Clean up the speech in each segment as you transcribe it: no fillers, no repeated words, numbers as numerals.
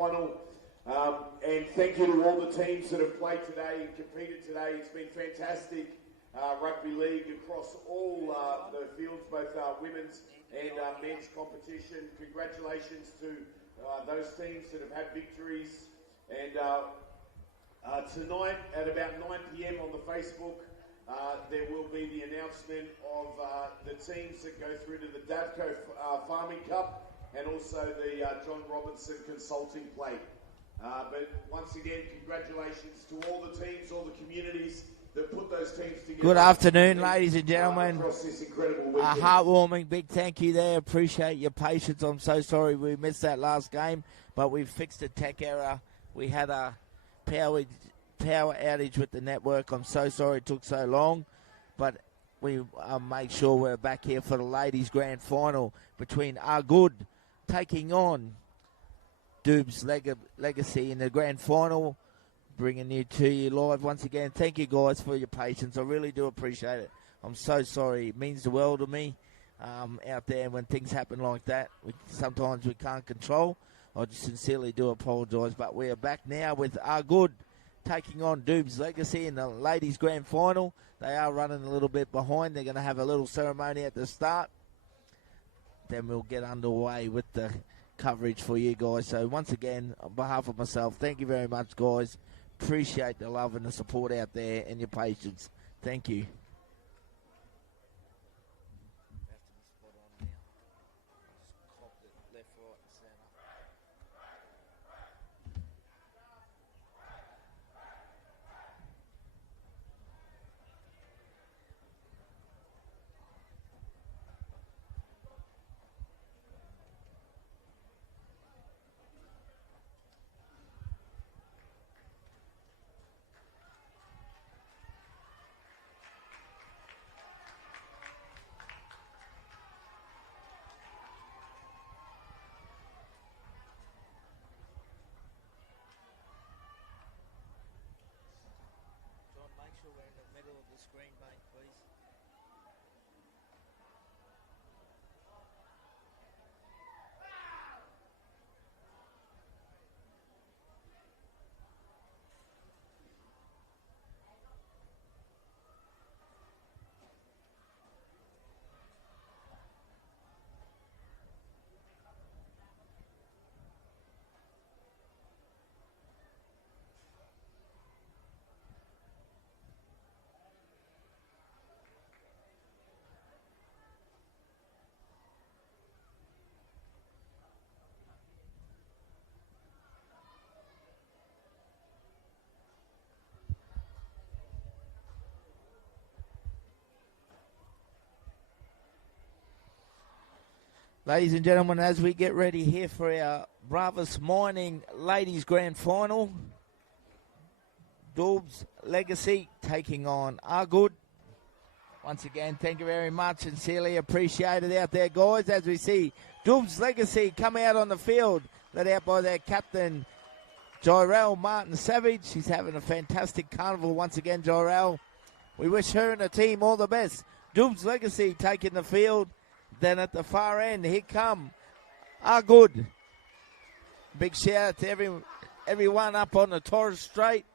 final. And thank you to all the teams that have played today and competed today. It's been fantastic rugby league across all the fields, both women's and men's competition. Congratulations to those teams that have had victories. And tonight at about 9 p.m. on the Facebook, there will be the announcement of the teams that go through to the Davco Farming Cup and also the John Robinson Consulting Plate. But once again, congratulations to all the teams, all the communities that put those teams together. Good afternoon, ladies and gentlemen. Across this incredible A weekend. heartwarming big thank you there. Appreciate your patience. I'm so sorry we missed that last game, but we've fixed a tech error. We had a power outage with the network. I'm so sorry it took so long, but we made sure we're back here for the ladies' grand final between AGUD taking on Doobs Legacy in the grand final, bringing you to you live once again. Thank you guys for your patience. I really do appreciate it. I'm so sorry. It means the world to me out there when things happen like that. Sometimes we can't control. I just sincerely do apologise. But we are back now with AGUD taking on Doobs Legacy in the ladies' grand final. They are running a little bit behind. They're going to have a little ceremony at the start. Then we'll get underway with the coverage for you guys. So once again, on behalf of myself, thank you very much, guys. Appreciate the love and the support out there and your patience. Thank you. Ladies and gentlemen, as we get ready here for our Bravos Mining Ladies Grand Final, Doobs Legacy taking on AGUD. Once again, thank you very much. Sincerely appreciate it out there, guys, as we see Doobs Legacy come out on the field, led out by their captain, Jorel Martin Savage. She's having a fantastic carnival once again, Jorel. We wish her and the team all the best. Doobs Legacy taking the field. Then at the far end, here come AGUD. Big shout out to everyone up on the Torres Strait.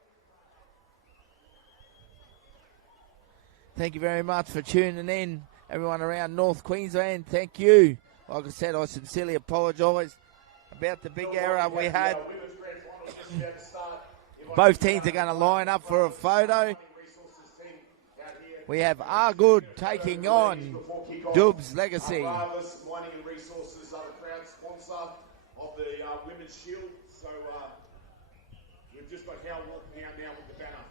Thank you very much for tuning in. Everyone around North Queensland, thank you. Like I said, I sincerely apologise about the big error we had. Both teams are going to line up for a photo. We have AGUD taking on Doobs Legacy. Mining and Resources are the proud sponsor of the Women's Shield. So we've just got Hal walking out now with the banner.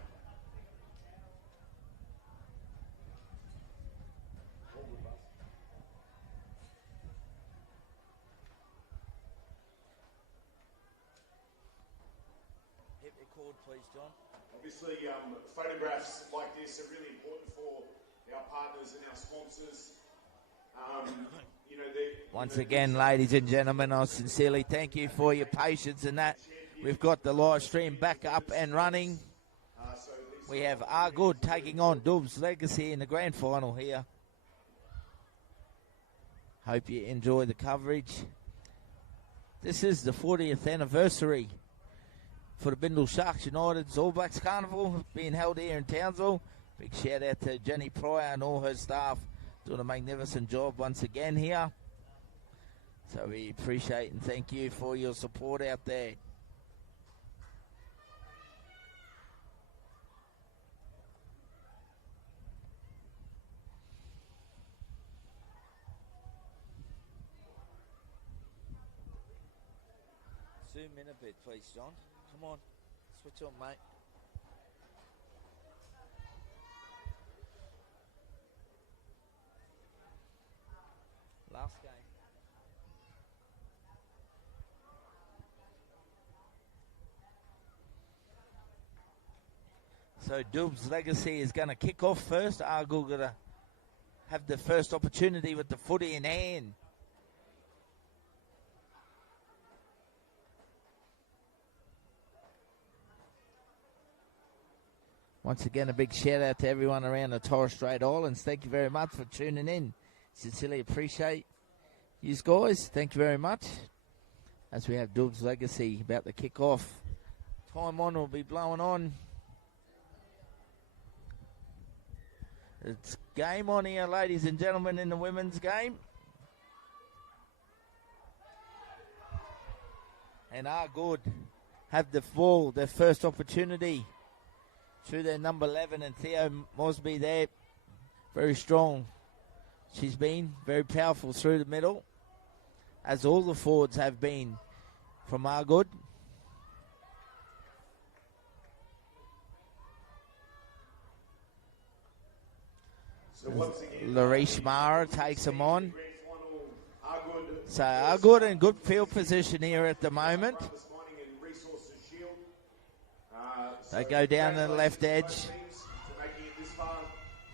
Hit record, please, John. Obviously, photographs like this are really important for our partners and our sponsors. Once again, ladies and gentlemen, I sincerely thank you for your patience in that. We've got the live stream back up and running. We have AGUD taking on Doobs Legacy in the grand final here. Hope you enjoy the coverage. This is the 40th anniversary for the Bindal Sharks United's All Blacks Carnival being held here in Townsville. Big shout out to Jenny Pryor and all her staff doing a magnificent job once again here. So we appreciate and thank you for your support out there. Zoom in a bit, please, John. Come on, switch on, mate. Last game. So Doobs' legacy is going to kick off first. AGUD going to have the first opportunity with the footy in hand. Once again, a big shout out to everyone around the Torres Strait Islands. Thank you very much for tuning in. Sincerely appreciate you guys. Thank you very much. As we have Doobs' legacy about to kick off. Time on will be blowing on. It's game on here, ladies and gentlemen, in the women's game. And AGUD have the ball, their first opportunity. Through their number 11 and Theo Mosby there. Very strong. She's been very powerful through the middle. As all the forwards have been from AGUD. So once again, Larish Mara takes them on. So AGUD in good field position here at the moment. They go down to the left edge.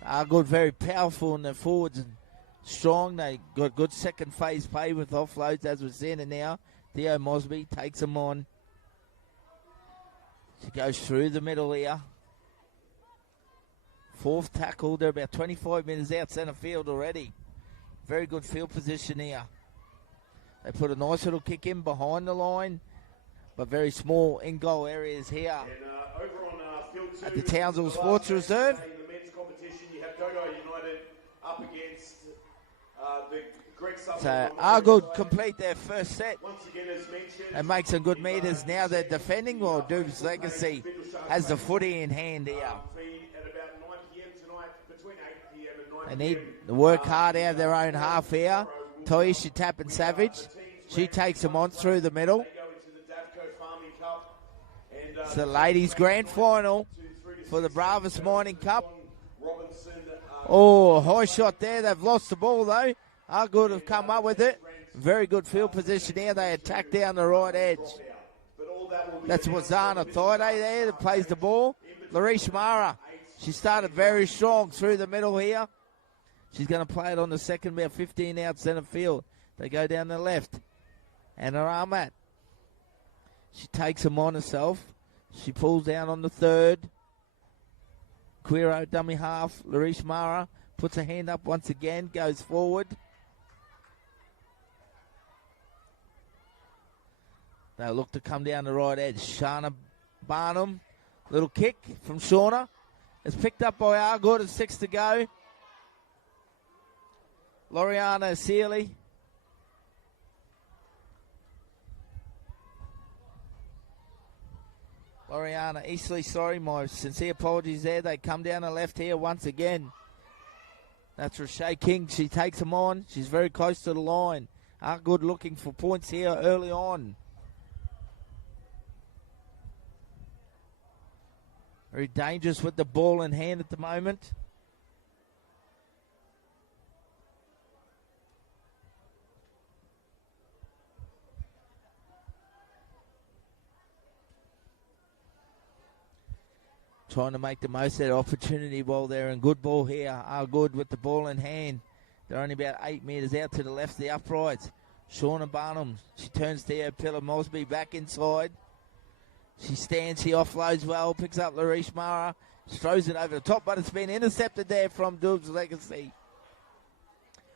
AGUD very powerful in the forwards and strong. They got good second phase play with offloads as we're seeing it now. Theo Mosby takes them on. She goes through the middle here. Fourth tackle. They're about 25 metres out centre field already. Very good field position here. They put a nice little kick in behind the line, but very small in-goal areas here. Over on field 2, at the Townsville Sports Reserve. The men's competition, you have Dodo United up against the Greg Sutherland. So AGUD complete their first set. Once again, as mentioned, and make some good meters. Now they're defending, while Doobs' legacy has the footy in hand here. At about 9 p.m. tonight, between 8 p.m. and 9 They need to work hard out of their own half here. Taisha Tappan Savage, she takes them on through the middle. It's the ladies' grand final for the Bravos Mining Cup. Oh, high shot there. They've lost the ball, though. AGUD have come up with it. Very good field position here. They attack down the right edge. That's Wazana Thide there that plays the ball. Larish Mara, she started very strong through the middle here. She's going to play it on the second, about 15 out centre field. They go down the left. Anna Armat. She takes them on herself. She pulls down on the third. Quiro, dummy half. Larish Mara puts her hand up once again, goes forward. They'll look to come down the right edge. Shana Barnum, little kick from Shauna. It's picked up by AGUD at 6 to go. Loriana Sealy. Loriana Eastley, sorry, my sincere apologies there. They come down the left here once again. That's Rashay King. She takes them on. She's very close to the line. AGUD looking for points here early on. Very dangerous with the ball in hand at the moment. Trying to make the most of that opportunity while they're in good ball here. AGUD with the ball in hand. They're only about 8 metres out to the left of the uprights. Shauna Barnum, she turns Theo Pillar Mosby back inside. She stands, she offloads well, picks up Larish Mara, throws it over the top, but it's been intercepted there from Doobs' legacy.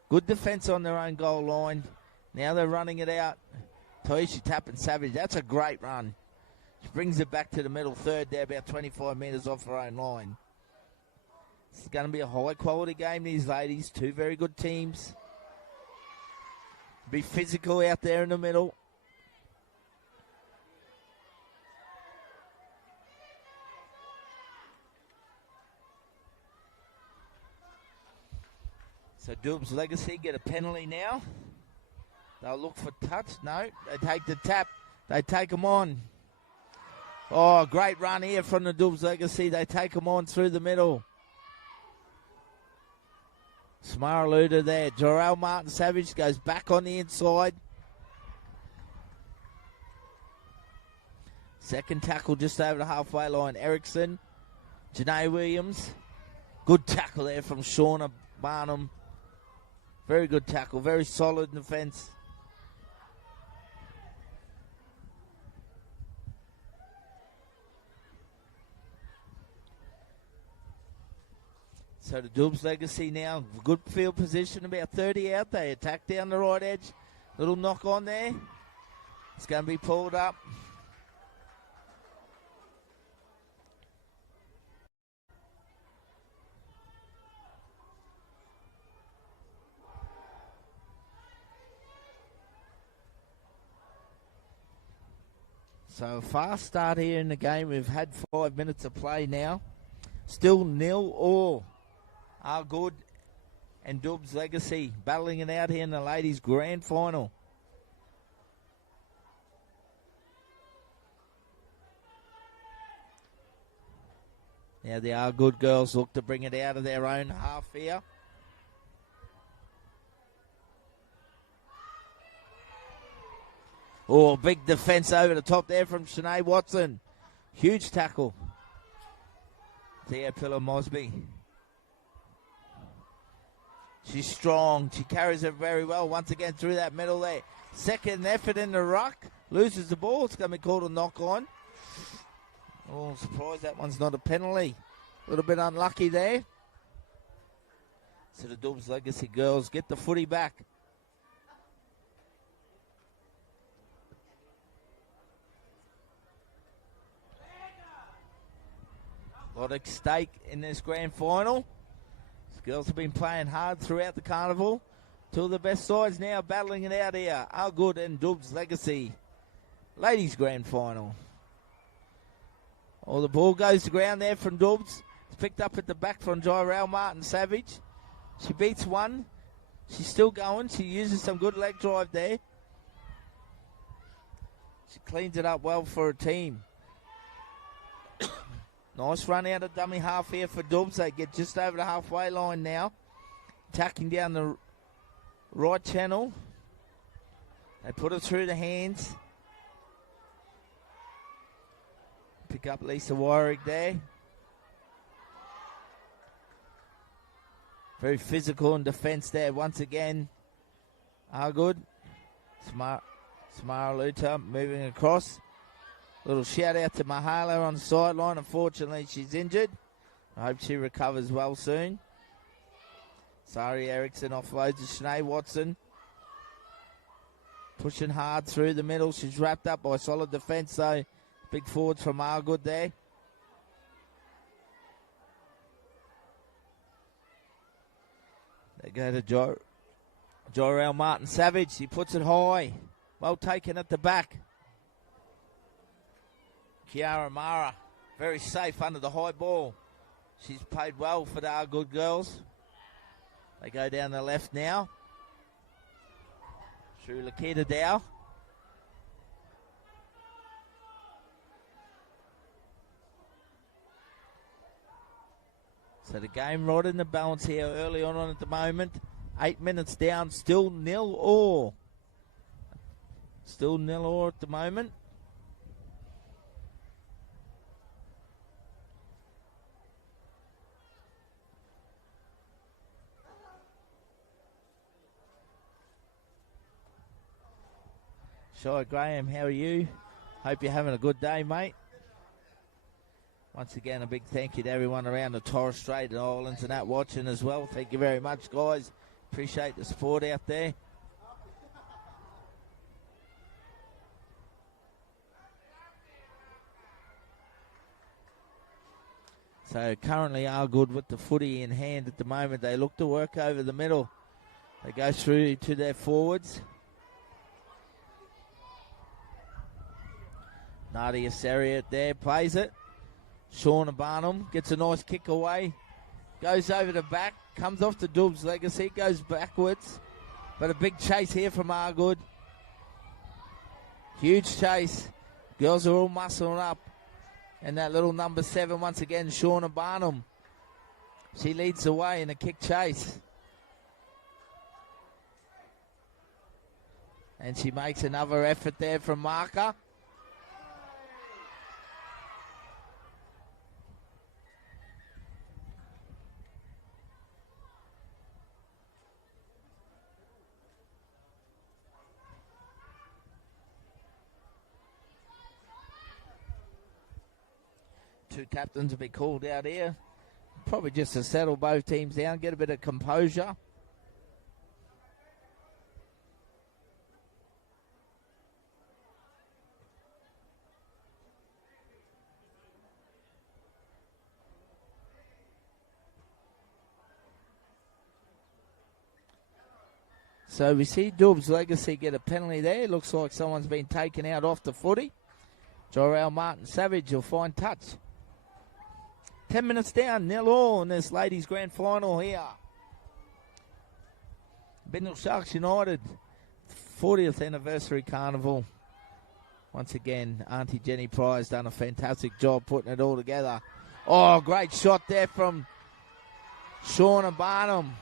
Good defence on their own goal line. Now they're running it out Toishi tapping Savage. That's a great run. She brings it back to the middle third there, about 25 metres off her own line. It's going to be a high-quality game, these ladies. Two very good teams. Be physical out there in the middle. So Doobs Legacy get a penalty now. They'll look for touch. No, they take the tap. They take them on. Oh, great run here from the Doobs Legacy. They take them on through the middle. Smaraluda there. Jarrell Martin Savage goes back on the inside. Second tackle just over the halfway line. Erickson. Janae Williams. Good tackle there from Shauna Barnum. Very good tackle. Very solid in defence. So the Doobs Legacy now, good field position, about 30 out. They attack down the right edge. Little knock on there. It's going to be pulled up. So a fast start here in the game. We've had 5 minutes of play now. Still 0-0. AGUD and Doobs Legacy battling it out here in the ladies' grand final. Now the AGUD girls look to bring it out of their own half here. Oh, big defence over the top there from Shanae Watson. Huge tackle. Thea Pillar-Mosby. She's strong. She carries it very well once again through that middle there. Second effort in the ruck. Loses the ball. It's going to be called a knock on. Oh, I'm surprised that one's not a penalty. A little bit unlucky there. So the Doobs Legacy girls get the footy back. A lot at stake in this grand final. These girls have been playing hard throughout the carnival. Two of the best sides now battling it out here. AGUD and Doobs Legacy. Ladies grand final. Oh, the ball goes to ground there from Doobs. It's picked up at the back from Jarrell Martin Savage. She beats one. She's still going. She uses some good leg drive there. She cleans it up well for her team. Nice run out of dummy half here for Doobs. They get just over the halfway line now. Attacking down the right channel. They put it through the hands. Pick up Lisa Warwick there. Very physical in defence there once again. AGUD. Smaraluta moving across. Little shout out to Mahala on the sideline. Unfortunately, she's injured. I hope she recovers well soon. Sari Erickson offloads to Shanae Watson. Pushing hard through the middle. She's wrapped up by solid defence, though. Big forwards from AGUD there. They go to Jarrell Martin Savage. He puts it high. Well taken at the back. Kiara Mara, very safe under the high ball. She's played well for the AGUD girls. They go down the left now. Through Lakita Dow. So the game right in the balance here early on at the moment. 8 minutes down, still 0-0. Still 0-0 at the moment. Shy Graham, how are you? Hope you're having a good day, mate. Once again, a big thank you to everyone around the Torres Strait and Islands and that watching as well. Thank you very much, guys. Appreciate the support out there. So currently AGUD with the footy in hand at the moment. They look to work over the middle. They go through to their forwards. Nadia Sariat there, plays it. Shauna Barnum gets a nice kick away. Goes over the back, comes off the Doobs Legacy, goes backwards. But a big chase here from AGUD. Huge chase. Girls are all muscling up. And that little number 7, once again, Shauna Barnum. She leads the way in a kick chase. And she makes another effort there from marker. Two captains will be called out here. Probably just to settle both teams down, get a bit of composure. So we see Doobs Legacy get a penalty there. Looks like someone's been taken out off the footy. Jorel Martin Savage will find touch. 10 minutes down, 0-0 in this ladies' grand final here. Bindal Sharks United, 40th anniversary carnival. Once again, Auntie Jenny Pry's done a fantastic job putting it all together. Oh, great shot there from Shauna Barnum.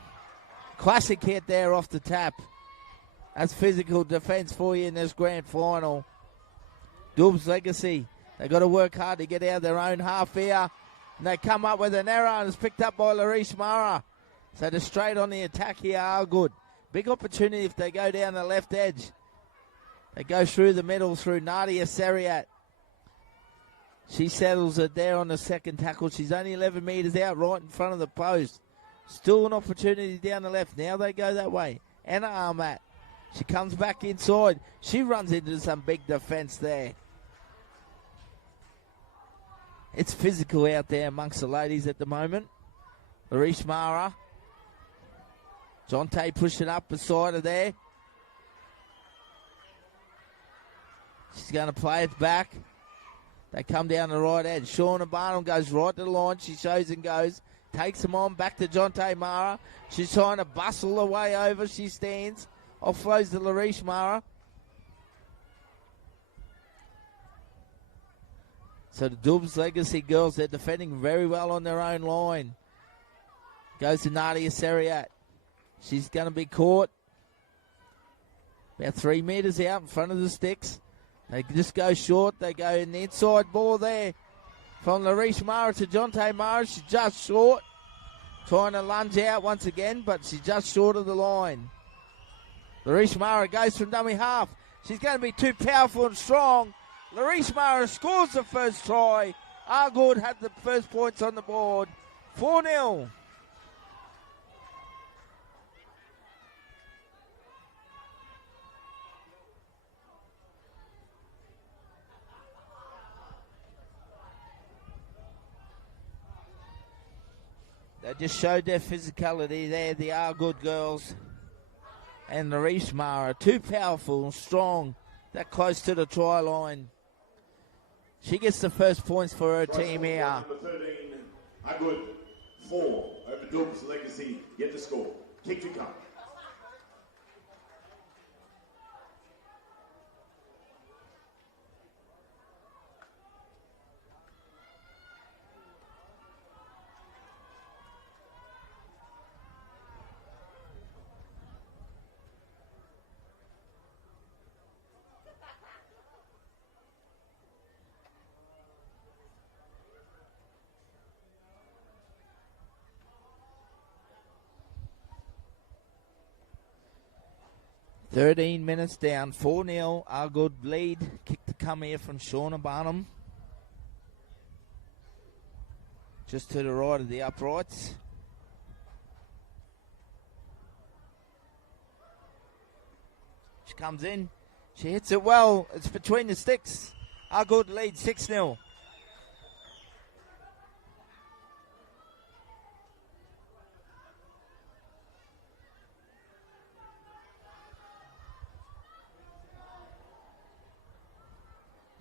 Classic hit there off the tap. That's physical defence for you in this grand final. Doobs Legacy, they got to work hard to get out of their own half here. And they come up with an error and it's picked up by Larice Mara. So they're straight on the attack here, AGUD. Big opportunity if they go down the left edge. They go through the middle through Nadia Sariat. She settles it there on the second tackle. She's only 11 metres out right in front of the post. Still an opportunity down the left. Now they go that way. Anna Armat. She comes back inside. She runs into some big defence there. It's physical out there amongst the ladies at the moment. Larice Mara. Jonte pushing up beside her there. She's going to play it back. They come down the right edge. Shauna Barnum goes right to the line. She shows and goes. Takes them on back to Jonte Mara. She's trying to bustle her way over. She stands. Offloads to Larice Mara. So the Doobs Legacy girls, they're defending very well on their own line. Goes to Nadia Sariat. She's going to be caught. About 3 metres out in front of the sticks. They just go short. They go in the inside ball there. From Larice Mara to Jonte Mara. She's just short. Trying to lunge out once again, but she's just short of the line. Larice Mara goes from dummy half. She's going to be too powerful and strong. Larice Mara scores the first try. AGUD had the first points on the board. 4-0. They just showed their physicality there, the AGUD girls. And Larice Mara, too powerful and strong, that close to the try line. She gets the first points for her team here. Number 13, AGUD 4 over Doobs Legacy. Yet to score. Kick to come. Thirteen minutes down, 4-0, AGUD lead. Kick to come here from Shauna Barnum. Just to the right of the uprights. She comes in. She hits it well. It's between the sticks. AGUD lead 6-0.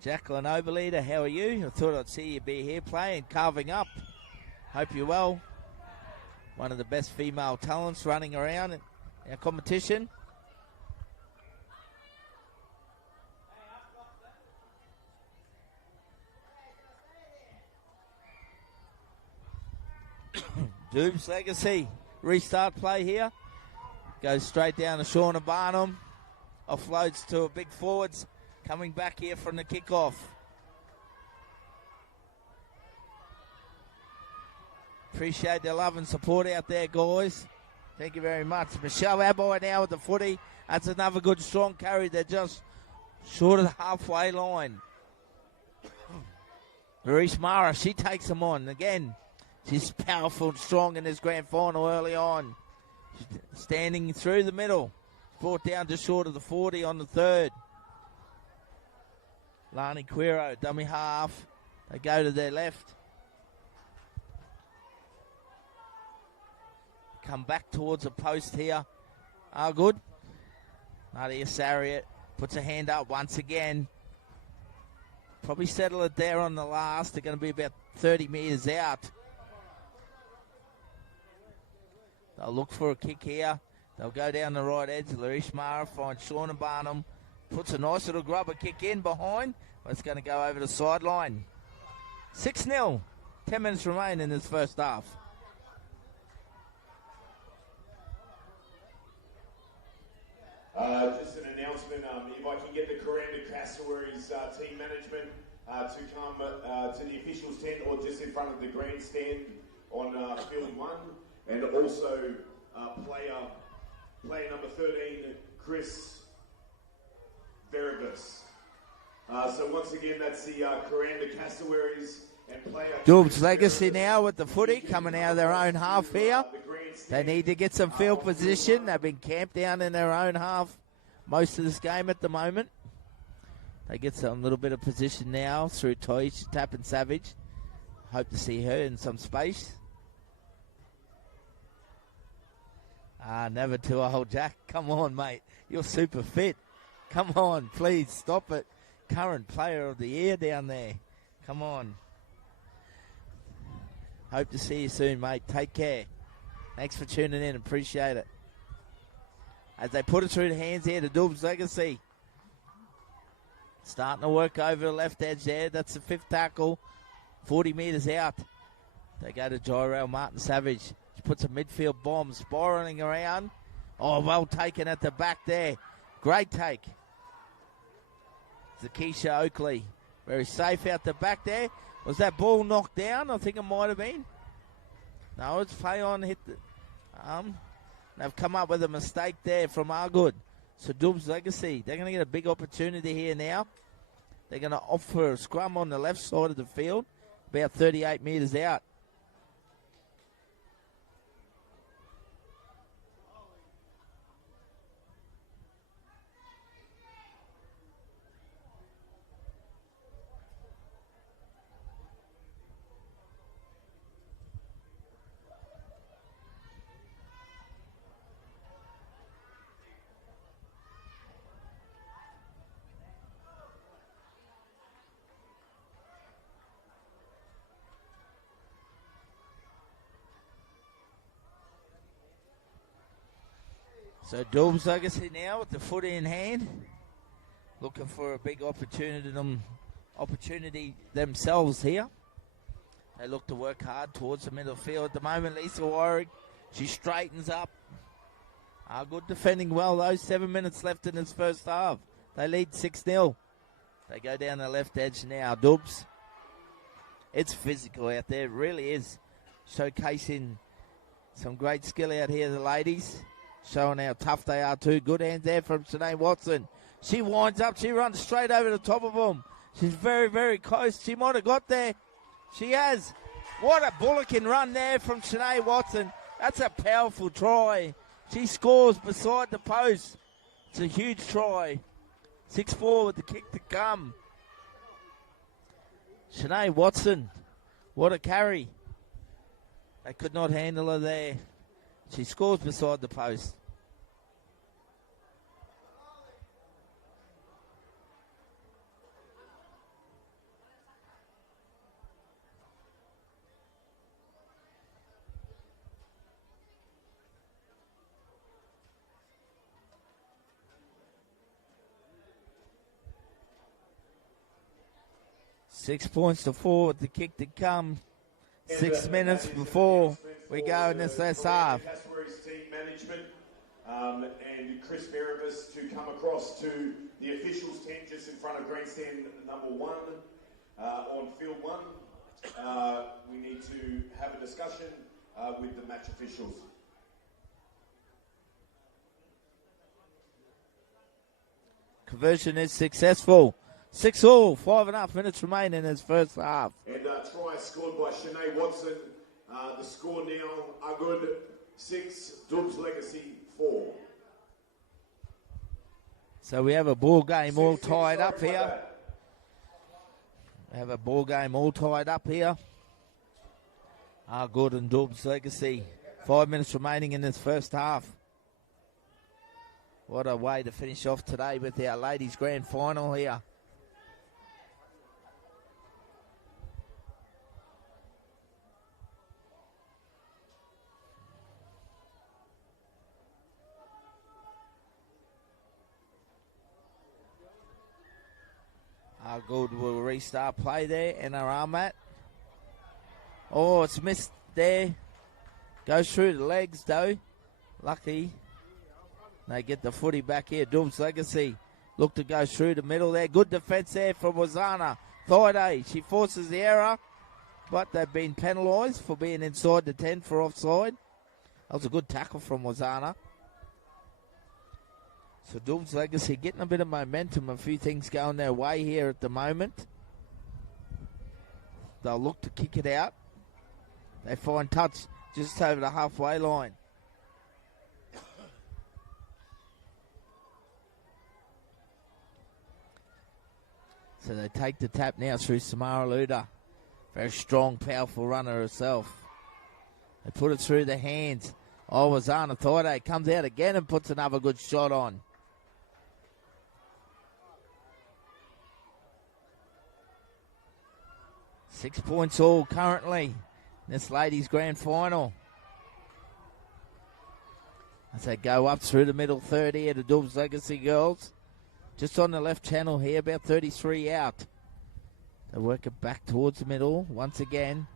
Jacqueline Oberleader, how are you? I thought I'd see you be here playing, carving up. Hope you're well. One of the best female talents running around in our competition. Doobs Legacy. Restart play here. Goes straight down to Shauna Barnum. Offloads to a big forwards. Coming back here from the kickoff. Appreciate the love and support out there, guys. Thank you very much. Michelle Aboy now with the footy. That's another good strong carry. They're just short of the halfway line. Maurice Mara, she takes them on. Again, she's powerful and strong in this grand final early on. She's standing through the middle. Brought down just short of the 40 on the third. Lani Quiro, dummy half. They go to their left. Come back towards the post here. AGUD. Nadia Sariat puts a hand up once again. Probably settle it there on the last. They're going to be about 30 metres out. They'll look for a kick here. They'll go down the right edge. Larish Mara finds Shauna Barnum. Puts a nice little grubber kick in behind. But it's going to go over the sideline. 6-0. 10 minutes remain in this first half. Just an announcement, if I can get the Coranda Cassowaries team management to come to the officials tent or just in front of the grandstand on field 1, and also player number 13, Chris Veribus. So once again, that's the Coranda Cassowaries and player... Doobs Legacy now with the footy coming out of their own half here. They need to get some field position. They've been camped down in their own half most of this game at the moment. They get some little bit of position now through Toish, Tap and Savage. Hope to see her in some space. Never too old, Jack. Come on, mate. You're super fit. Come on, please stop it. Current player of the year down there. Come on. Hope to see you soon, mate. Take care. Thanks for tuning in. Appreciate it. As they put it through the hands here to Doobs Legacy. Starting to work over the left edge there. That's the fifth tackle. 40 metres out. They go to Gyro Martin Savage. She puts a midfield bomb spiralling around. Oh, well taken at the back there. Great take. Zakisha Oakley. Very safe out the back there. Was that ball knocked down? I think it might have been. No, it's Fayon hit the... they've come up with a mistake there from AGUD. So Doobs Legacy, they're going to get a big opportunity here now. They're going to opt for a scrum on the left side of the field, about 38 metres out. So Doobs Legacy now with the foot in hand, looking for a big opportunity themselves here. They look to work hard towards the middle field at the moment. Lisa Warwick, she straightens up. Good defending well though. 7 minutes left in this first half. They lead 6-0. They go down the left edge now. Doobs. It's physical out there. It really is. Showcasing some great skill out here, the ladies. Showing how tough they are too. Good hands there from Sinead Watson. She winds up. She runs straight over the top of them. She's very, very close. She might have got there. She has. What a bullocking run there from Sinead Watson. That's a powerful try. She scores beside the post. It's a huge try. 6-4 with the kick to come. Sinead Watson. What a carry. They could not handle her there. She scores beside the post. 6 points to 4 with the kick to come. 6 minutes before we go in this last half. Cassowary's team management and Chris Beribus to come across to the officials' tent just in front of grandstand number 1 on field 1. We need to have a discussion with the match officials. Conversion is successful. 6-all, 5.5 minutes remain in his first half. And try scored by Shanae Watson. The score now, AGUD 6, Doobs Legacy 4. So we have a ball game all tied up here. We have a ball game all tied up here. AGUD and Doobs Legacy. 5 minutes remaining in this first half. What a way to finish off today with our ladies' grand final here. AGUD will restart play there in our arm mat. Oh, it's missed there. Goes through the legs though. Lucky. They get the footy back here. Doobs Legacy look to go through the middle there. Good defence there from Wazana. Thaiday, she forces the error, but they've been penalised for being inside the 10 for offside. That was a good tackle from Wazana. So Doobs Legacy getting a bit of momentum, a few things going their way here at the moment. They'll look to kick it out. They find touch just over the halfway line. So they take the tap now through Samara Luda. Very strong, powerful runner herself. They put it through the hands. Oh, Wazana Thaiday comes out again and puts another good shot on. Six points all currently in this ladies' grand final. As they go up through the middle third here to Doobs Legacy girls. Just on the left channel here, about 33 out. They work it back towards the middle once again.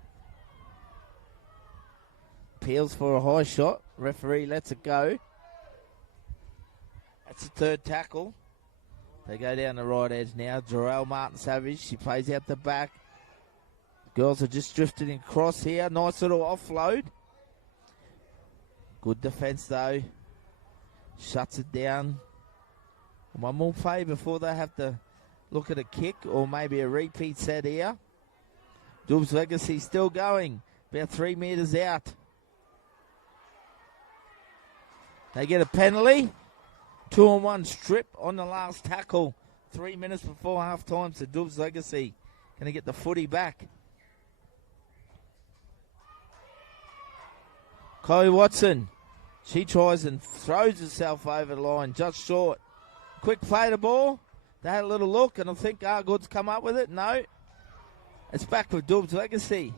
Peels for a high shot. Referee lets it go. That's the third tackle. They go down the right edge now. Jarrell Martin-Savage, she plays out the back. Girls are just drifting across here. Nice little offload. Good defence though. Shuts it down. One more play before they have to look at a kick or maybe a repeat set here. Doobs Legacy still going. About 3 metres out. They get a penalty. 2-on-1 strip on the last tackle. 3 minutes before half time. So Doobs Legacy going to get the footy back. Chloe Watson. She tries and throws herself over the line just short. Quick play the ball. They had a little look, and I think AGUD's come up with it. No. It's back with Doobs Legacy.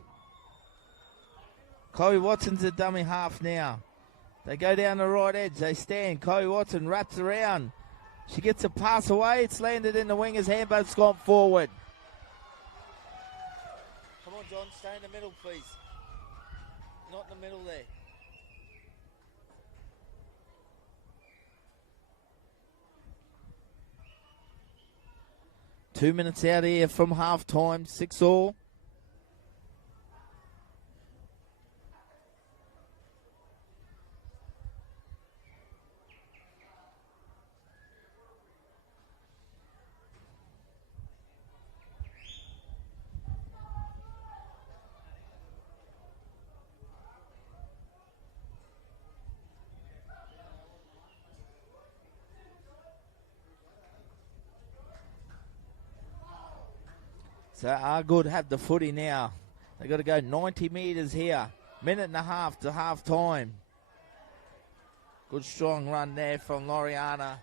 Chloe Watson's a dummy half now. They go down the right edge. They stand. Chloe Watson wraps around. She gets a pass away. It's landed in the winger's hand, but it's gone forward. Come on, John. Stay in the middle, please. Not in the middle there. 2 minutes out here from half time, 6-all. So AGUD have the footy now. They've got to go 90 metres here. Minute and a half to half time. Good strong run there from Loriana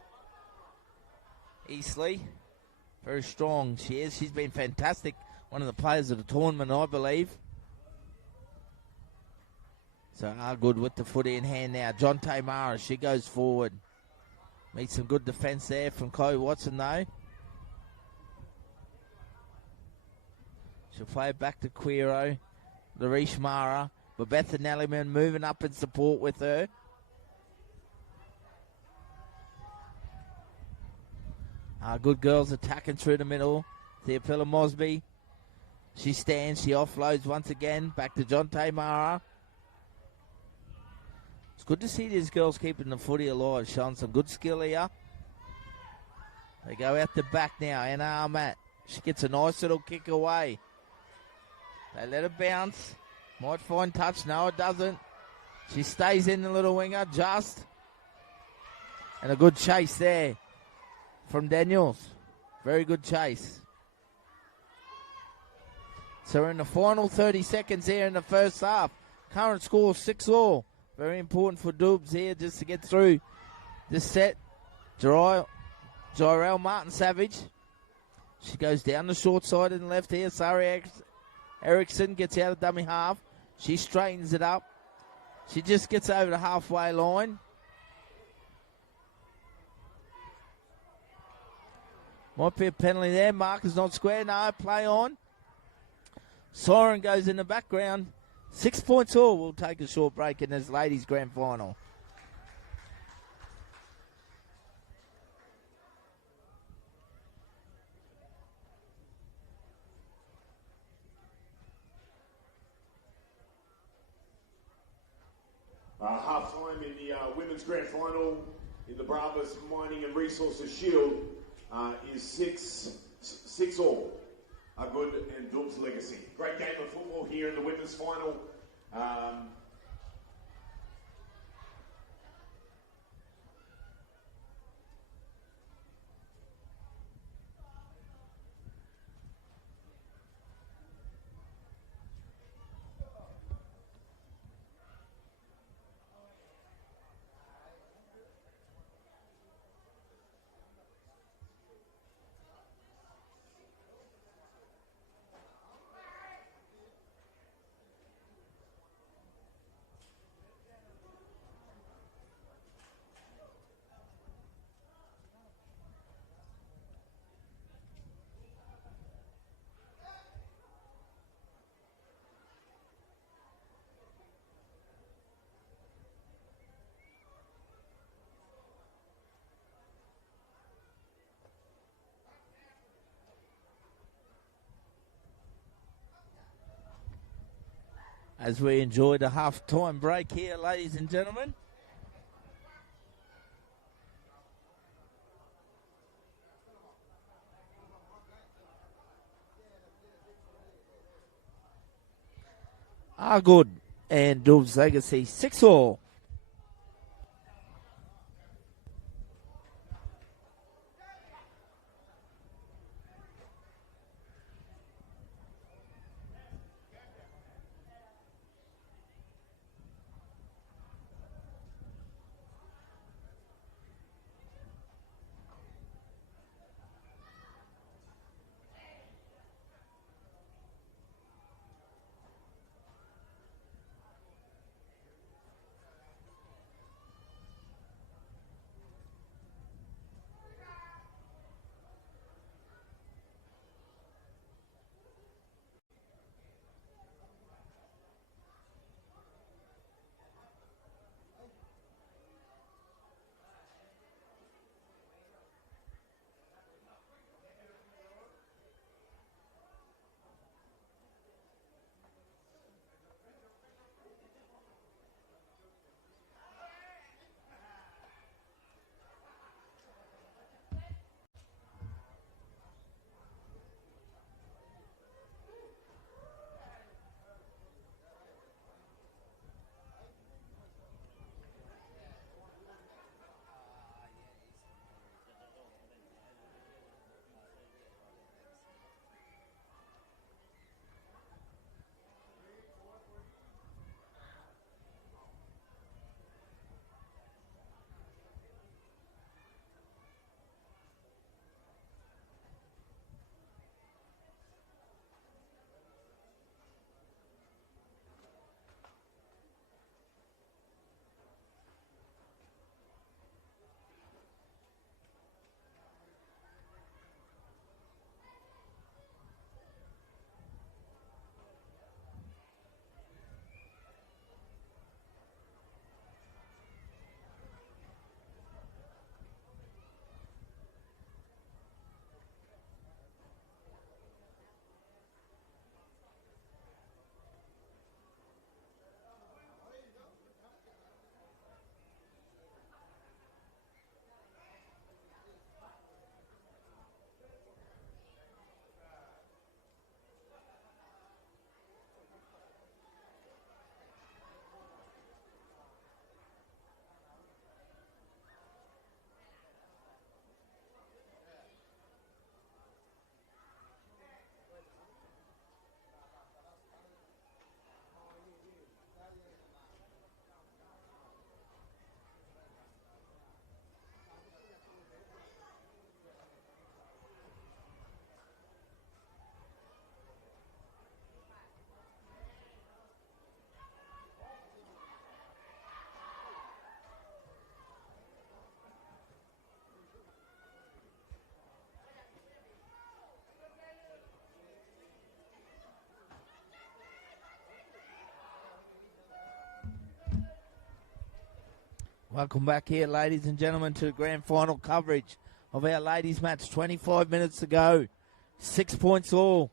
Eastley. Very strong she is. She's been fantastic. One of the players of the tournament, I believe. So AGUD with the footy in hand now. John Tamara, she goes forward. Meets some good defence there from Chloe Watson though. She'll play it back to Quiro. Larish Mara. Babetha Nellyman moving up in support with her. Our good girls attacking through the middle. Theopila Mosby. She stands. She offloads once again. Back to Jonte Mara. It's good to see these girls keeping the footy alive. Showing some good skill here. They go out the back now. Anna Armat. She gets a nice little kick away. They let it bounce. Might find touch. No, it doesn't. She stays in the little winger just. And a good chase there from Daniels. Very good chase. So we're in the final 30 seconds here in the first half. Current score 6-all. Very important for Doobs here just to get through this set. Jarrell Martin Savage. She goes down the short side and left here. Sari Erickson gets out of dummy half. She straightens it up. She just gets over the halfway line. Might be a penalty there. Marker's not square. No, play on. Siren goes in the background. 6 points all. We'll take a short break in this ladies' grand final. Half-time in the women's grand final in the Bravos Mining and Resources Shield is 6-all. AGUD and Doobs Legacy. Great game of football here in the women's final. As we enjoy the half-time break here, ladies and gentlemen. AGUD and Doobs Legacy 6-all. Welcome back here, ladies and gentlemen, to the grand final coverage of our ladies' match. 25 minutes to go. 6 points all.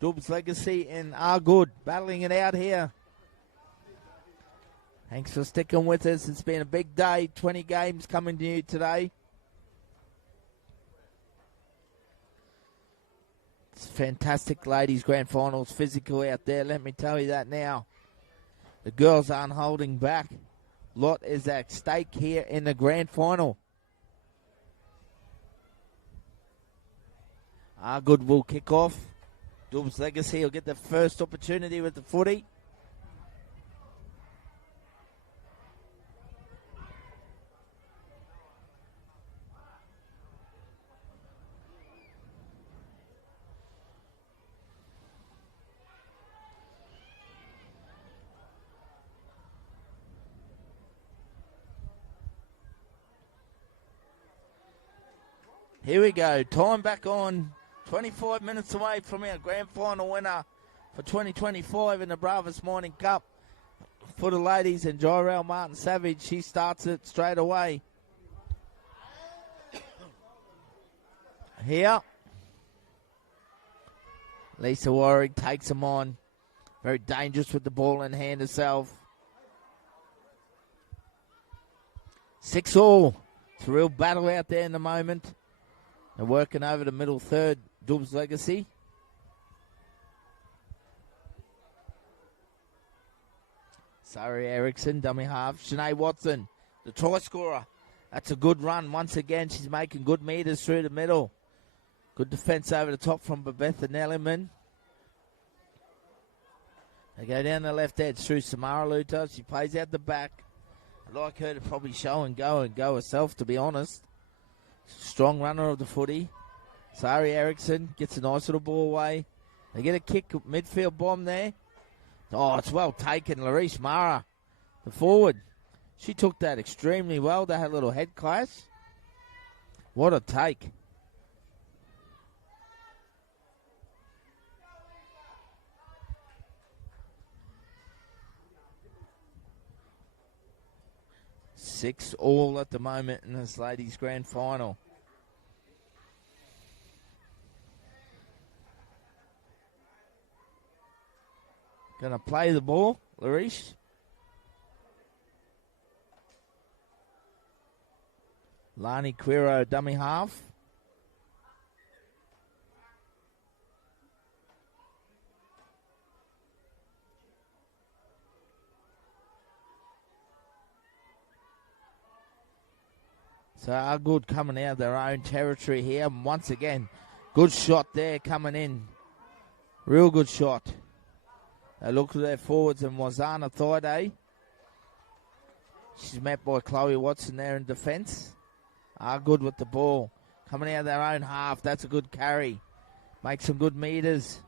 Doobs Legacy and AGUD battling it out here. Thanks for sticking with us. It's been a big day. 20 games coming to you today. It's fantastic ladies' grand finals. Physical out there, let me tell you that now. The girls aren't holding back. Lot is at stake here in the grand final. AGUD will kick off. Doobs Legacy will get the first opportunity with the footy. Here we go. Time back on. 25 minutes away from our grand final winner for 2025 in the Bravos Morning Cup for the ladies, and Jorel Martin Savage. She starts it straight away. Here. Lisa Warwick takes him on. Very dangerous with the ball in hand herself. 6-all. It's a real battle out there in the moment. They're working over the middle third, Doobs Legacy. Sari Erickson, dummy half. Shanae Watson, the try scorer. That's a good run. Once again, she's making good meters through the middle. Good defense over the top from Babetha Nelliman. They go down the left edge through Samara Luta. She plays out the back. I'd like her to probably show and go herself, to be honest. Strong runner of the footy. Sari Erickson gets a nice little ball away. They get a kick, midfield bomb there. Oh, it's well taken. Larice Mara, the forward. She took that extremely well. They had a little head clash. What a take. Six all at the moment in this ladies' grand final. Going to play the ball, Larice. Lani Quiro, dummy half. So AGUD coming out of their own territory here. And once again, good shot there coming in. Real good shot. They look to their forwards and Wazana Thaiday. She's met by Chloe Watson there in defence. AGUD with the ball. Coming out of their own half. That's a good carry. Make some good meters.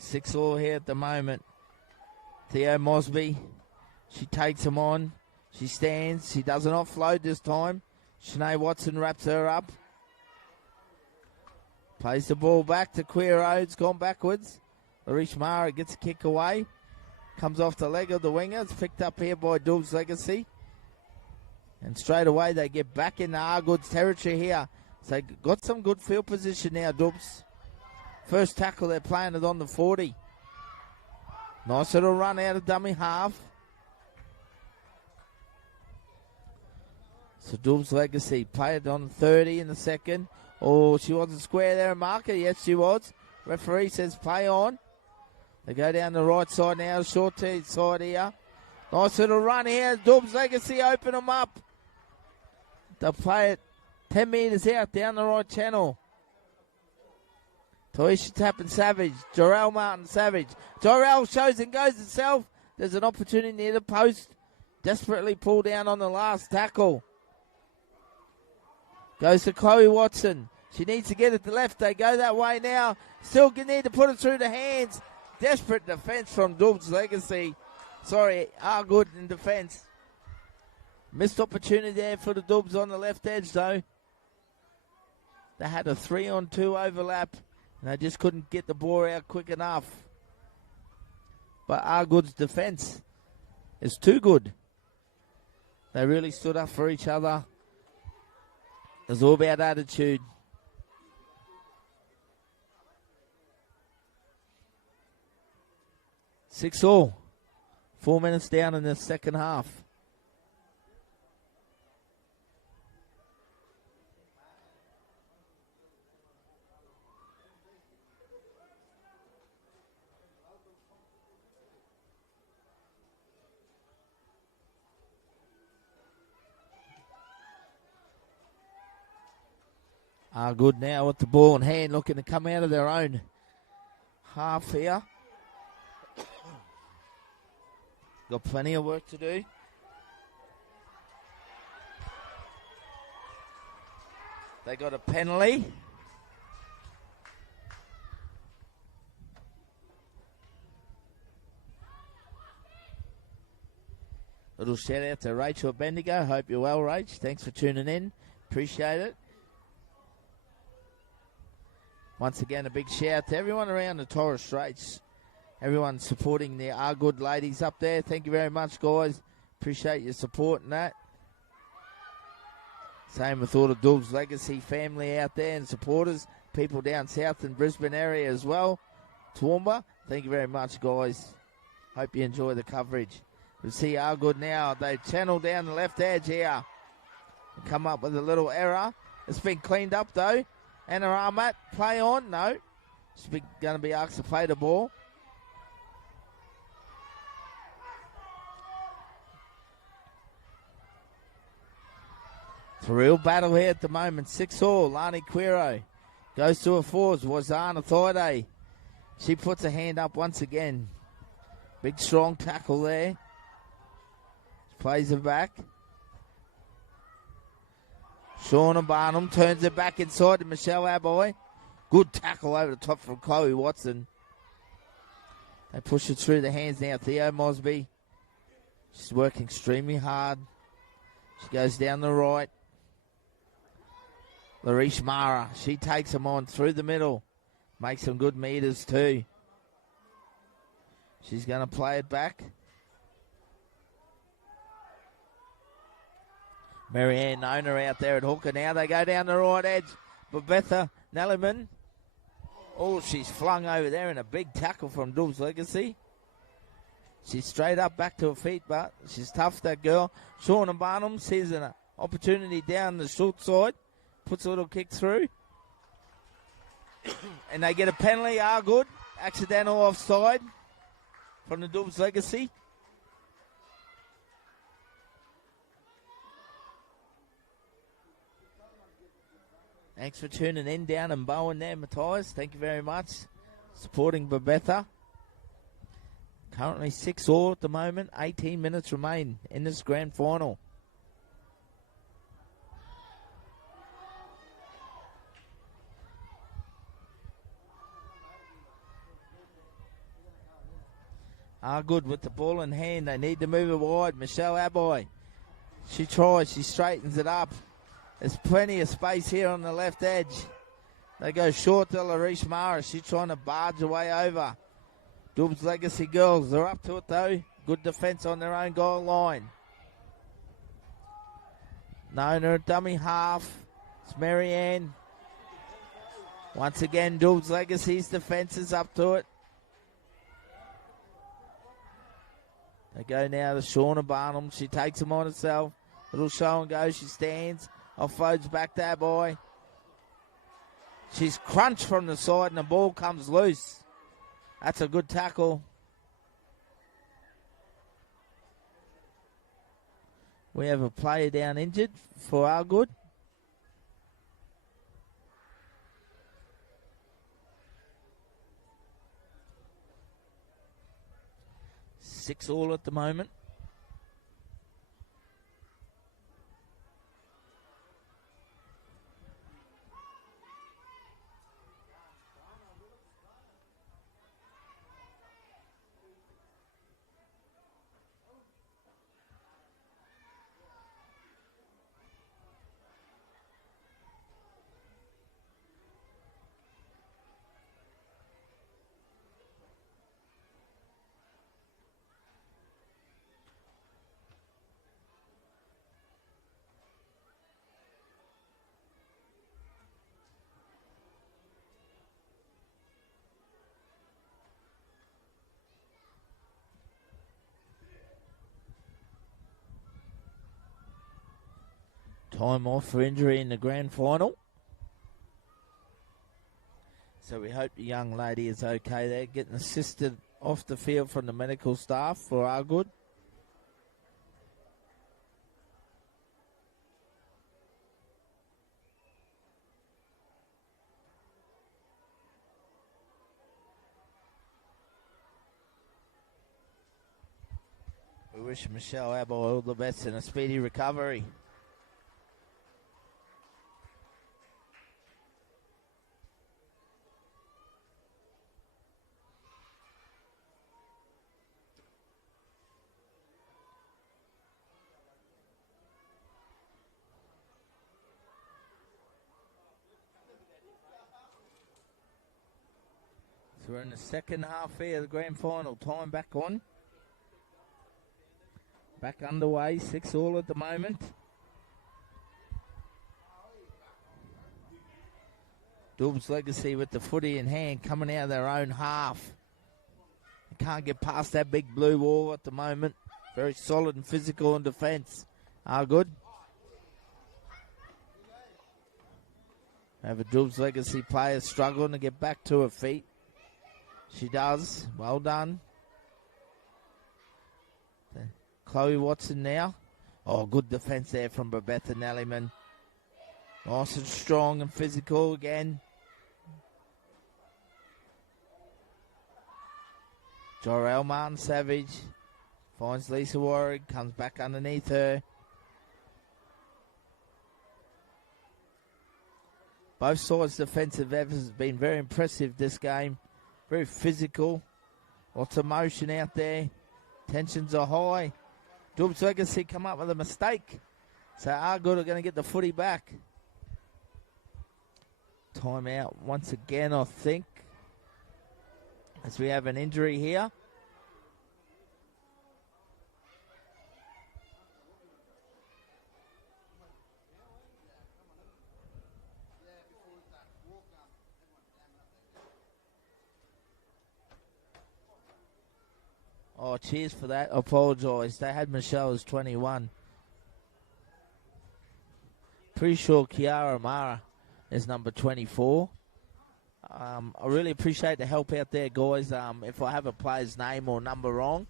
6-all here at the moment. Theo Mosby. She takes him on. She stands. She doesn't offload this time. Shanae Watson wraps her up. Plays the ball back to Queero. It's gone backwards. Larish Mara gets a kick away. Comes off the leg of the winger. It's picked up here by Doobs Legacy. And straight away they get back in the AGUD's territory here. So they got some good field position now, Doobs. First tackle, they're playing it on the 40. Nice little run out of dummy half. So Doobs Legacy played on 30 in the second. Oh, she wasn't square there, marker. Yes, she was. Referee says play on. They go down the right side now, short side here. Nice little run here. Doobs Legacy open them up. They'll play it 10 metres out down the right channel. Toisha Tappan Savage. Jorel Martin Savage. Jorel shows and goes itself. There's an opportunity near the post. Desperately pulled down on the last tackle. Goes to Chloe Watson. She needs to get it to left. They go that way now. Still need to put it through the hands. Desperate defence from Doobs Legacy. Sorry, AGUD in defence. Missed opportunity there for the Doobs on the left edge though. They had a 3-on-2 overlap. And they just couldn't get the ball out quick enough. But AGUD's defence is too good. They really stood up for each other. It was all about attitude. Six all. 4 minutes down in the second half. Good now with the ball in hand, looking to come out of their own half here. Got plenty of work to do. They got a penalty. Little shout out to Rachel Bendigo. Hope you're well, Rach. Thanks for tuning in. Appreciate it. Once again, a big shout out to everyone around the Torres Straits. Everyone supporting the AGUD ladies up there. Thank you very much, guys. Appreciate your support and that. Same with all the Doobs Legacy family out there and supporters. People down south in Brisbane area as well. Toowoomba. Thank you very much, guys. Hope you enjoy the coverage. We see AGUD now. They channel down the left edge here. Come up with a little error. It's been cleaned up, though. Anna Ahmat, play on. No. It's going to be asked to play the ball. It's a real battle here at the moment. 6-all. Lani Quiro goes to her fours. Wazana Thorday. She puts her hand up once again. Big strong tackle there. Plays it back. Shauna Barnum turns it back inside to Michelle Aboy. Good tackle over the top from Chloe Watson. They push it through the hands now. Theo Mosby. She's working extremely hard. She goes down the right. Larish Mara. She takes them on through the middle. Makes some good meters too. She's going to play it back. Marianne Nona out there at hooker now. They go down the right edge. Babetha Nelliman. Oh, she's flung over there in a big tackle from Doobs Legacy. She's straight up back to her feet, but she's tough, that girl. Shauna Barnum sees an opportunity down the short side. Puts a little kick through. And they get a penalty. AGUD. Accidental offside from the Doobs Legacy. Thanks for tuning in down in Bowen there, Matthias. Thank you very much. Supporting Babetha. Currently 6-all at the moment. 18 minutes remain in this grand final. AGUD with the ball in hand. They need to move it wide. Michelle Aboy. She tries. She straightens it up. There's plenty of space here on the left edge. They go short to Larish Mara. She's trying to barge her way over. Doobs Legacy girls, they're up to it though. Good defence on their own goal line. Nona, dummy half. It's Marianne. Once again, Doobs Legacy's defence is up to it. They go now to Shauna Barnum. She takes them on herself. Little show and go. She stands. Offloads back to Aboy. She's crunched from the side and the ball comes loose. That's a good tackle. We have a player down injured for AGUD. Six all at the moment. Time off for injury in the grand final. So we hope the young lady is okay there. Getting assisted off the field from the medical staff for AGUD. We wish Michelle Abel all the best and a speedy recovery. So we're in the second half here of the grand final. Time back on. Back underway, 6-all at the moment. Doobs Legacy with the footy in hand, coming out of their own half. They can't get past that big blue wall at the moment. Very solid and physical in defence. AGUD. Have a Doobs Legacy player struggling to get back to her feet. She does. Well done. Chloe Watson now. Oh, good defence there from Babetha Nellyman. Nice and strong and physical again. Jorel Martin Savage finds Lisa Warwick, comes back underneath her. Both sides' defensive efforts have been very impressive this game. Very physical. Lots of motion out there. Tensions are high. Doobs Legacy come up with a mistake. So AGUD are going to get the footy back. Time out once again, I think. As we have an injury here. Oh, cheers for that. I apologise. They had Michelle as 21. Pretty sure Kiara Mara is number 24. I really appreciate the help out there, guys. If I have a player's name or number wrong,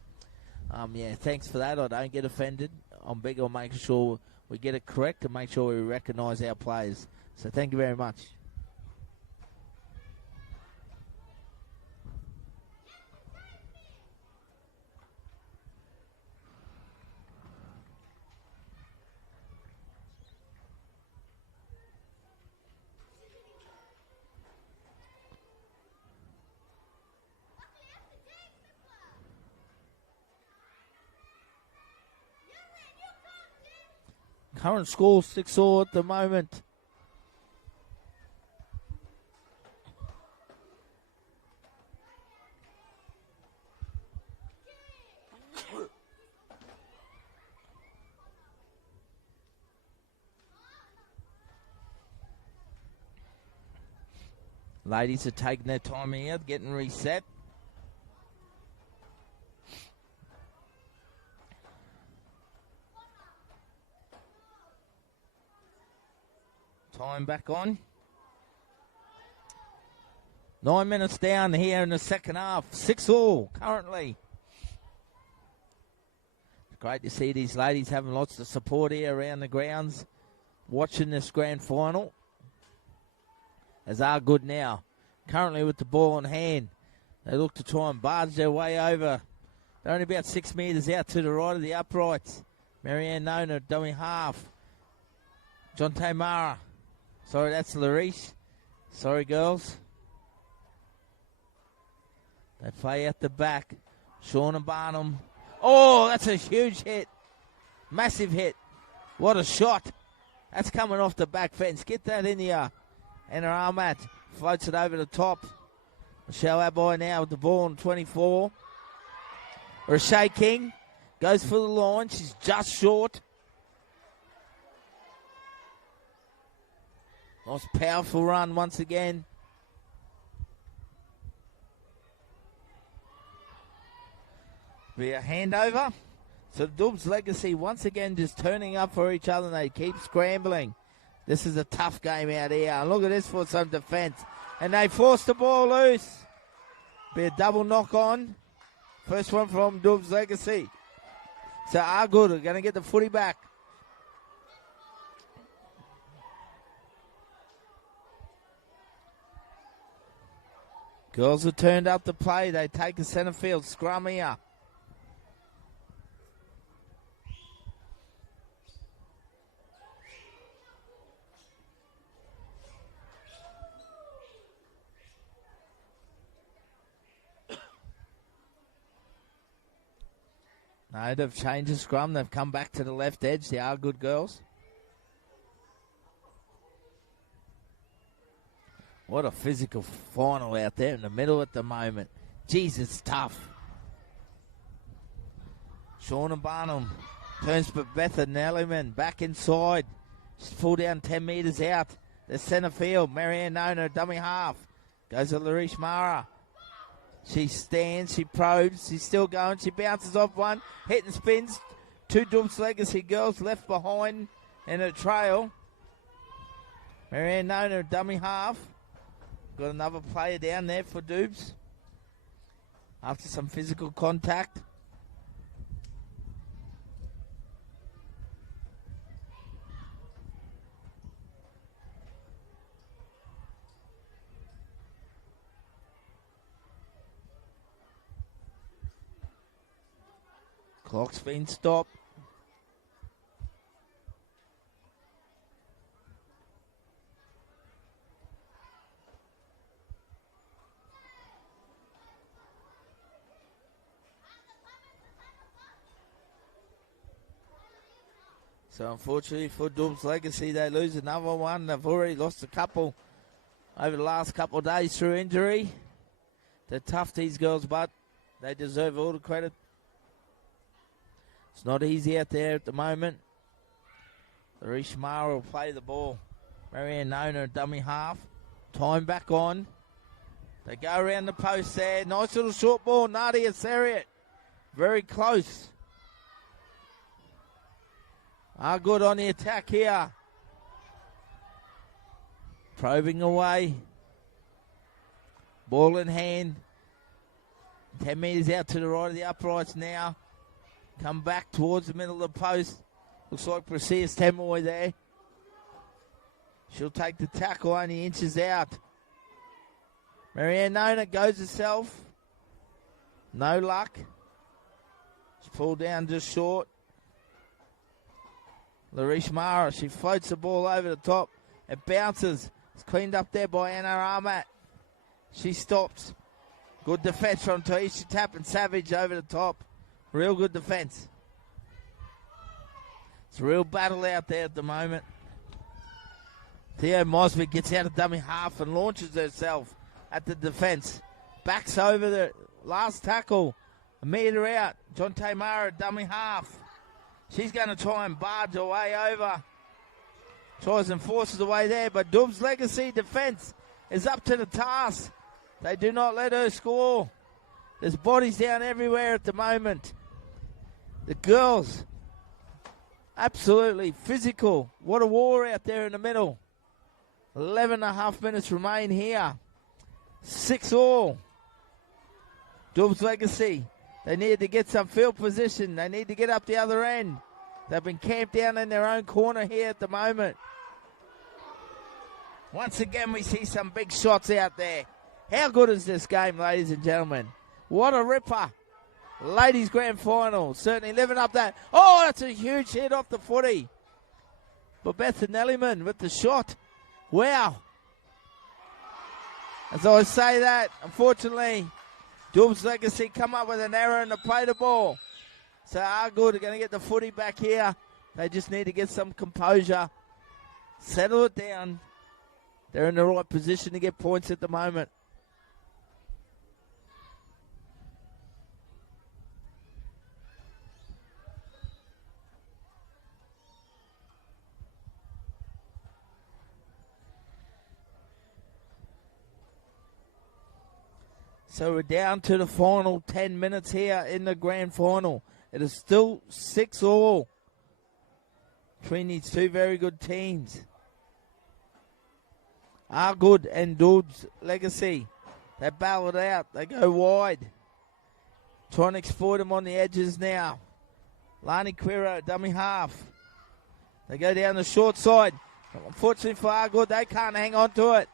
yeah, thanks for that. I don't get offended. I'm big on making sure we get it correct and make sure we recognise our players. So thank you very much. Current score 6-all at the moment. Ladies are taking their time here, getting reset. Time back on. 9 minutes down here in the second half. 6-all currently. It's great to see these ladies having lots of support here around the grounds, watching this grand final. As AGUD now, currently with the ball in hand. They look to try and barge their way over. They're only about 6 metres out to the right of the uprights. Marianne Nona doing half. John Tamara. Sorry, that's Larice. Sorry, girls. They play out the back. Shauna Barnum. Oh, that's a huge hit. Massive hit. What a shot. That's coming off the back fence. Get that in here. And her arm mat. Floats it over the top. Michelle Aboy now with the ball on 24. Rashay King goes for the line. She's just short. Nice powerful run once again. Be a handover. So Doobs Legacy once again just turning up for each other, and they keep scrambling. This is a tough game out here. And look at this for some defence. And they force the ball loose. Be a double knock on. First one from Doobs Legacy. So AGUD are going to get the footy back. Girls have turned up to play. They take the centre field scrum here. No, they've changed the scrum. They've come back to the left edge. They are good girls. What a physical final out there in the middle at the moment. Jeez, it's tough. Shauna Barnum turns for Betha Nellyman back inside. She's pulled down 10 metres out. The centre field. Marianne Nona, dummy half. Goes to Larish Mara. She stands, she probes, she's still going. She bounces off one, hit and spins. Two Doobs Legacy girls left behind in a trail. Marianne Nona, dummy half. Got another player down there for Doobs after some physical contact. Clock's been stopped. So unfortunately for Doobs Legacy, they lose another one. They've already lost a couple over the last couple of days through injury. They're tough, these girls, but they deserve all the credit. It's not easy out there at the moment. Larish Mara will play the ball. Marianne Nona, dummy half. Time back on. They go around the post there. Nice little short ball. Nadia Seriot. Very close. AGUD on the attack here. Probing away. Ball in hand. 10 metres out to the right of the uprights now. Come back towards the middle of the post. Looks like Precious Temoy there. She'll take the tackle only inches out. Marianne Nona goes herself. No luck. She's pulled down just short. Larish Mara, she floats the ball over the top. It bounces. It's cleaned up there by Anna Armat. She stops. Good defence from Taisha Tapp and Savage over the top. Real good defence. It's a real battle out there at the moment. Theo Mosby gets out of dummy half and launches herself at the defence. Backs over the last tackle. A metre out. John Tamara, dummy half. She's going to try and barge her way over. Tries and forces the way there, but Doobs Legacy defence is up to the task. They do not let her score. There's bodies down everywhere at the moment. The girls, absolutely physical. What a war out there in the middle. 11.5 minutes remain here. 6-all. Doobs Legacy. They need to get some field position. They need to get up the other end. They've been camped down in their own corner here at the moment. Once again, we see some big shots out there. How good is this game, ladies and gentlemen? What a ripper. Ladies Grand Final. Certainly living up that. Oh, that's a huge hit off the footy. But Betha Nellyman with the shot. Wow. As I say that, unfortunately, Doobs Legacy come up with an error and to play the ball. So AGUD are going to get the footy back here. They just need to get some composure. Settle it down. They're in the right position to get points at the moment. So we're down to the final 10 minutes here in the grand final. It is still 6-all between these two very good teams. AGUD and Doobs Legacy. They battle it out. They go wide. Trying to exploit them on the edges now. Lani Quiro, dummy half. They go down the short side. Unfortunately for AGUD, they can't hang on to it.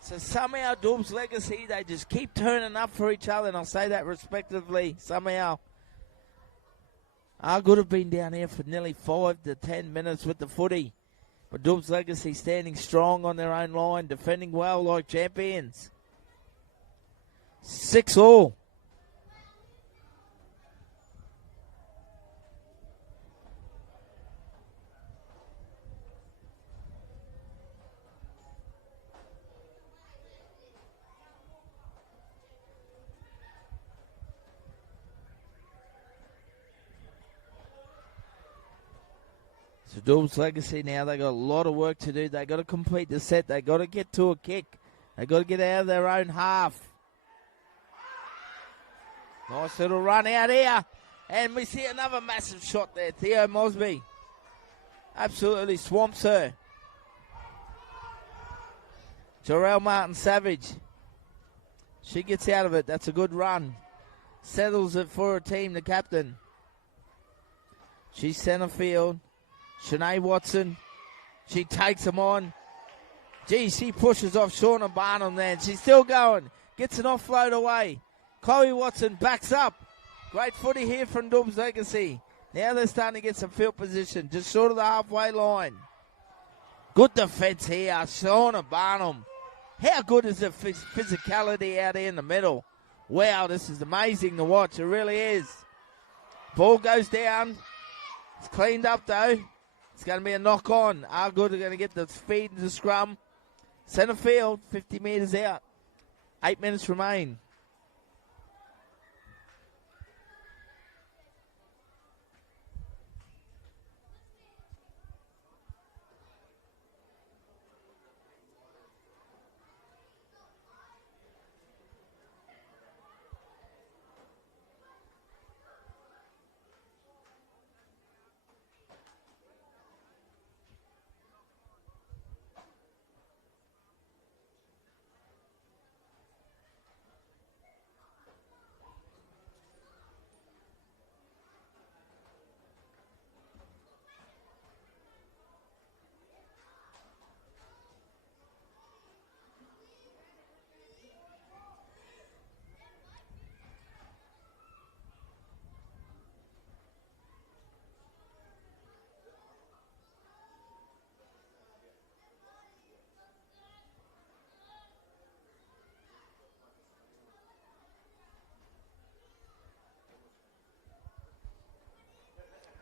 So somehow Doobs Legacy, they just keep turning up for each other, and I'll say that respectively, somehow. AGUD have been down here for nearly 5 to 10 minutes with the footy. But Doobs Legacy standing strong on their own line, defending well like champions. 6-all. So Doobs Legacy now, they got a lot of work to do. They got to complete the set. They got to get to a kick. They got to get out of their own half. Nice little run out here. And we see another massive shot there. Theo Mosby absolutely swamps her. Jarrell Martin-Savage. She gets out of it. That's a good run. Settles it for her team, the captain. She's centre field. Shanae Watson, she takes him on. Gee, she pushes off Shauna Barnum there. She's still going. Gets an offload away. Chloe Watson backs up. Great footy here from Doobs Legacy. Now they're starting to get some field position, just short of the halfway line. Good defence here, Shauna Barnum. How good is the physicality out here in the middle? Wow, this is amazing to watch. It really is. Ball goes down. It's cleaned up though. It's going to be a knock on. AGUD are going to get the speed in the scrum. Centre field, 50 metres out. 8 minutes remain.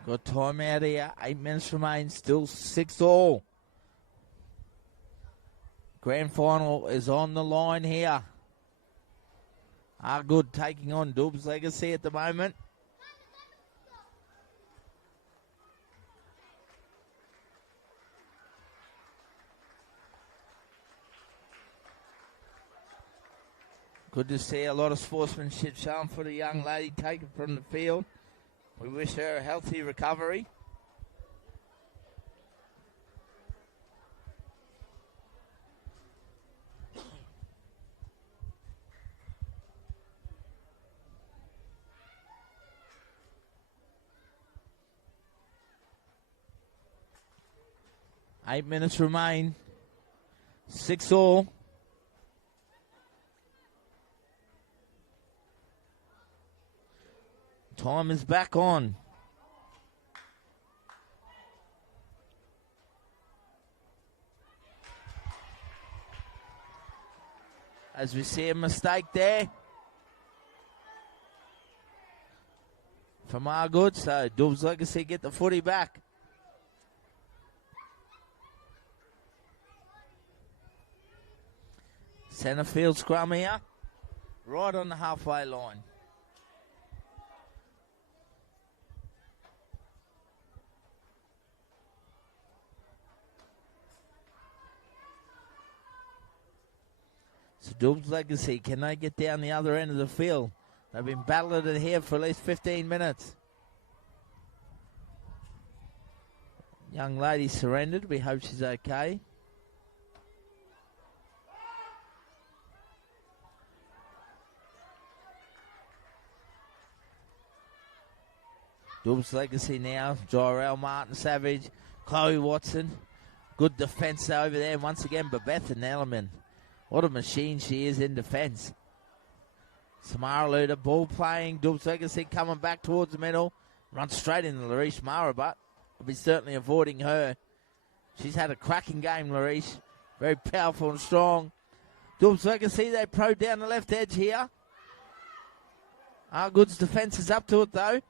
Got time out here. 8 minutes remain. Still 6-all. Grand final is on the line here. AGUD taking on Doobs Legacy at the moment. Good to see a lot of sportsmanship shown for the young lady taken from the field. We wish her a healthy recovery. Eight minutes remain. 6-all. Time is back on. As we see a mistake there from AGUD, so Doobs Legacy get the footy back. Centre field scrum here, right on the halfway line. So Doobs Legacy, can they get down the other end of the field? They've been battling it here for at least 15 minutes. Young lady surrendered. We hope she's okay. Doobs Legacy now. Jorel Martin Savage. Chloe Watson. Good defence over there. Once again, Babetha Nellerman. What a machine she is in defence. Samara Luda, ball playing. Doobs Legacy coming back towards the middle. Runs straight into Larish Mara, but will be certainly avoiding her. She's had a cracking game, Larish. Very powerful and strong. Doobs Legacy, they pro down the left edge here. AGUD's defence is up to it, though.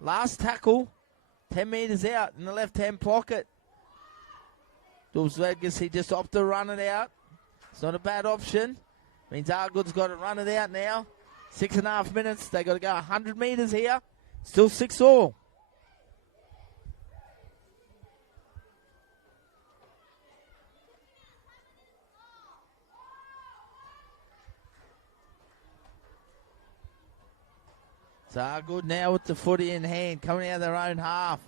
Last tackle. 10 metres out in the left-hand pocket. Doobs Legacy just opted to run it out. It's not a bad option. Means AGUD's got to run it out now. 6.5 minutes. They got to go 100 metres here. Still 6-all. So AGUD now with the footy in hand, coming out of their own half,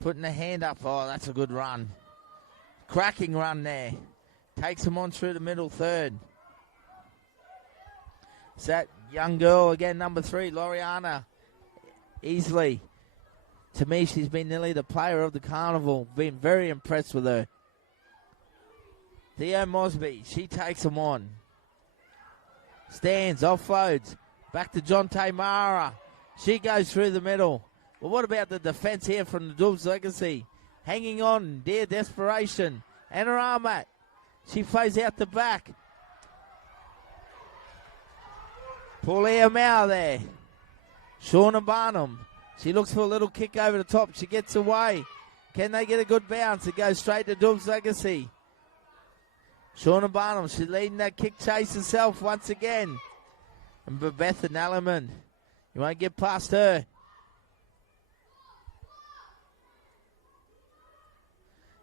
putting the hand up. Oh, that's a good run. Cracking run there. Takes them on through the middle third. It's that young girl again, number 3, Loriana. Easily. To me, she's been nearly the player of the carnival. Been very impressed with her. Theo Mosby, she takes them on. Stands, offloads. Back to Jonte Mara. She goes through the middle. Well, what about the defence here from the Doobs Legacy? Hanging on, dear desperation. Anna Armat. She plays out the back. Paulia Mao there. Shauna Barnum. She looks for a little kick over the top. She gets away. Can they get a good bounce? It goes straight to Doobs Legacy. Shauna Barnum. She's leading that kick chase herself once again. And Babetha Nellerman. You won't get past her.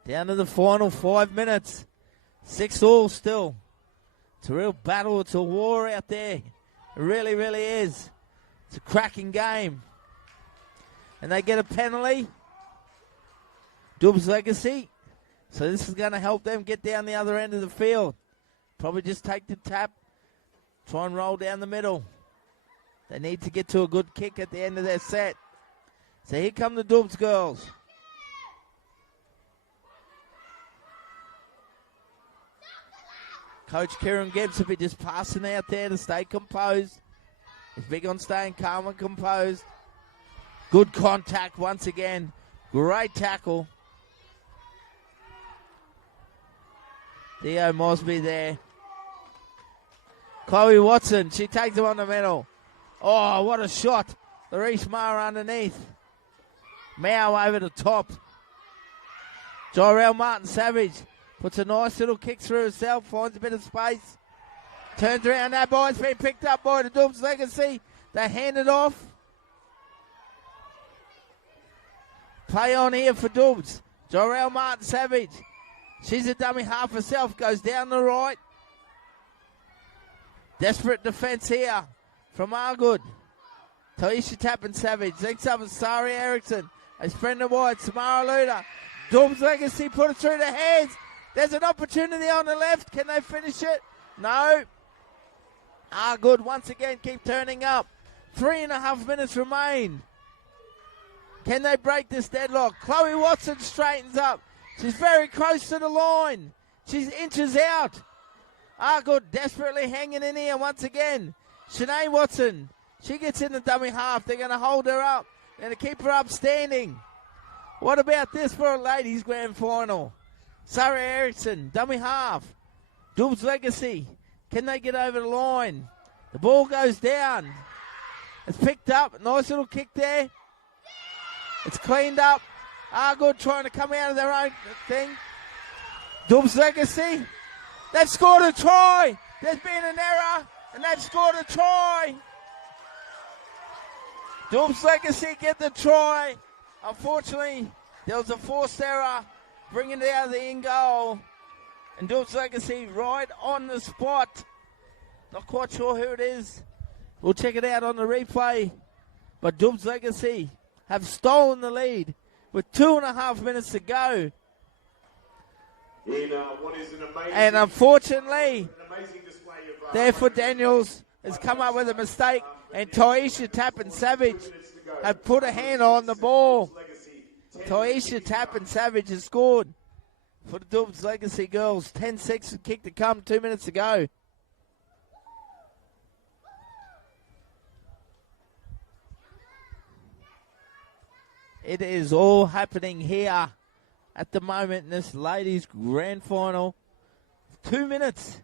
Down to the final 5 minutes. 6-all still. It's a real battle. It's a war out there. It really, really is. It's a cracking game. And they get a penalty. Doobs Legacy. So this is going to help them get down the other end of the field. Probably just take the tap. Try and roll down the middle. They need to get to a good kick at the end of their set. So here come the Doobs girls. Coach Kieran Gibbs will be just passing out there to stay composed. He's big on staying calm and composed. Good contact once again. Great tackle. Theo Mosby there. Chloe Watson, she takes him on the middle. Oh, what a shot. Larish Mara underneath. Mao over the top. Jorel Martin Savage puts a nice little kick through herself, finds a bit of space. Turns around, that ball's been picked up by the Doobs Legacy. They hand it off. Play on here for Doobs. Jorel Martin Savage. She's a dummy half herself, goes down the right. Desperate defence here from AGUD. Taisha Tappan Savage. Links up with Sari Eriksson. They spread the wide. Samara Luda. Doobs Legacy put it through the hands. There's an opportunity on the left. Can they finish it? No. AGUD once again keep turning up. 3.5 minutes remain. Can they break this deadlock? Chloe Watson straightens up. She's very close to the line. She's inches out. AGUD desperately hanging in here once again. Shanae Watson, she gets in the dummy half. They're going to hold her up. They're going to keep her up standing. What about this for a ladies' grand final? Sarah Eriksson, dummy half. Doobs Legacy, can they get over the line? The ball goes down. It's picked up. Nice little kick there. It's cleaned up. AGUD trying to come out of their own thing. Doobs Legacy, they've scored a try. There's been an error. And they've scored a try. Doobs Legacy get the try. Unfortunately, there was a forced error, bringing it out of the in goal. And Doobs Legacy right on the spot. Not quite sure who it is. We'll check it out on the replay. But Doobs Legacy have stolen the lead with 2.5 minutes to go. In what is an amazing, And unfortunately, amazing display of therefore Daniels has come up with a mistake, and Taisha Tapp and Savage have put a hand on the ball. Taisha Tapp and Savage has scored for the Doobs Legacy girls. 10-6 kick to come, 2 minutes to go. It is all happening here at the moment in this ladies' grand final. 2 minutes.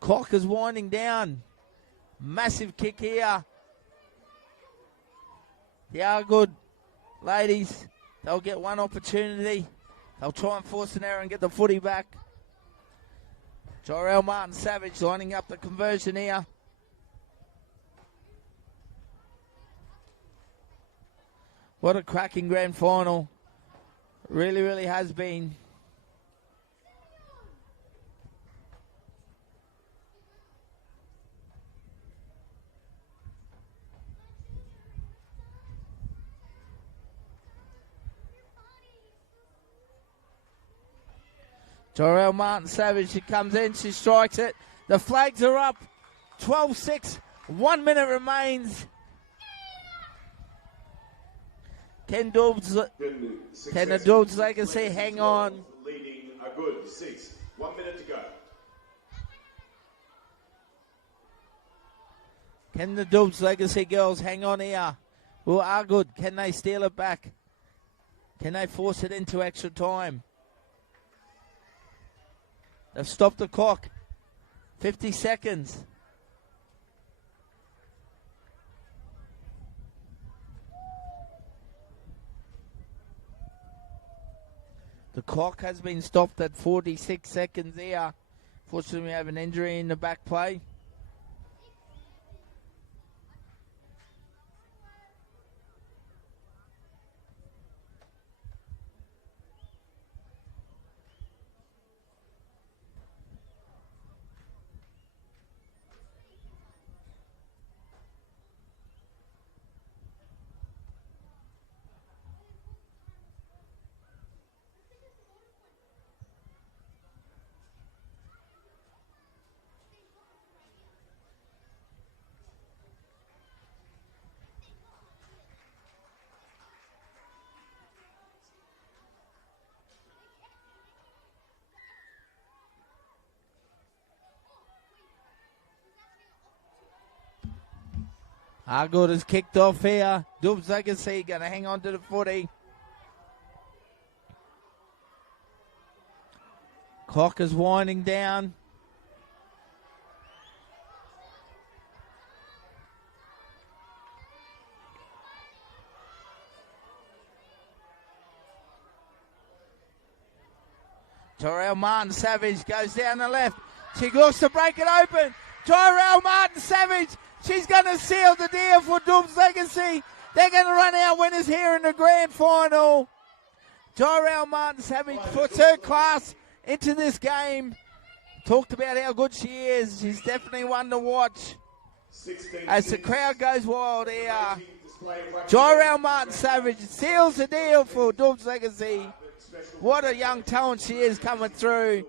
Clock is winding down. Massive kick here. The AGUD ladies, they'll get one opportunity. They'll try and force an error and get the footy back. Jorel Martin Savage lining up the conversion here. What a cracking grand final. Really, really has been. Jorel Martin Savage, she comes in, she strikes it. The flags are up. 12-6, 1 minute remains. Can the Doobs Legacy hang on? Leading AGUD 6. 1 minute to go. Can the Doobs Legacy girls hang on here? Well, AGUD, can they steal it back? Can they force it into extra time? They've stopped the clock. 50 seconds. The clock has been stopped at 46 seconds here. Fortunately, we have an injury in the back play. AGUD is kicked off here. Doobs Legacy going to hang on to the footy. Clock is winding down. Tyrell Martin Savage goes down the left. She looks to break it open. Tyrell Martin Savage. She's going to seal the deal for Doobs Legacy. They're going to run out winners here in the grand final. Tyrell Martin Savage puts her class into this game. Talked about how good she is. She's definitely one to watch. As the crowd goes wild here. Tyrell Martin Savage seals the deal for Doobs Legacy. What a young talent she is coming through.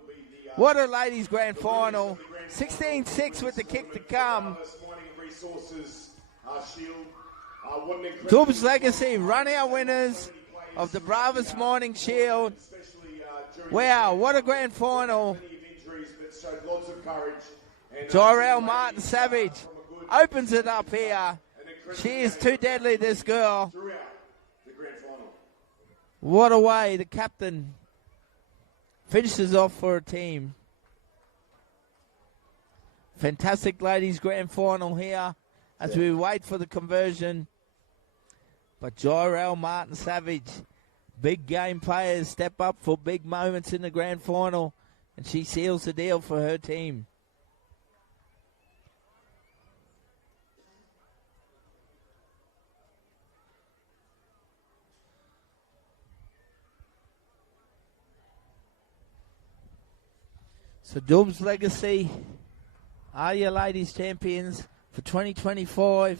What a ladies' grand final. 16-6 with the kick to come. Doobs Legacy run our winners of the Bravest Morning Shield. Wow, what a grand final. Tyrell Martin Savage opens it up here. She is too deadly, this girl. What a way the captain finishes off for her team. Fantastic ladies grand final here as we wait for the conversion. But Tyrell Martin Savage, big game players step up for big moments in the grand final, and she seals the deal for her team. So Doobs Legacy are your ladies champions for 2025.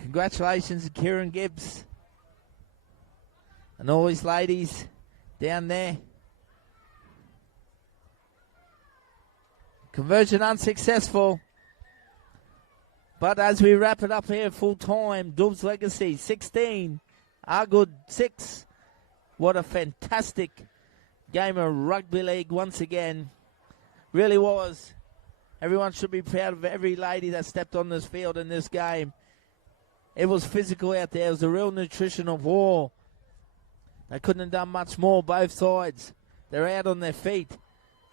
Congratulations to Kieran Gibbs and all his ladies down there. Conversion unsuccessful. But as we wrap it up here full time, Doobs Legacy 16, AGUD 6. What a fantastic game of rugby league once again. Really was. Everyone should be proud of every lady that stepped on this field in this game. It was physical out there. It was a real nutritional war. They couldn't have done much more, both sides. They're out on their feet.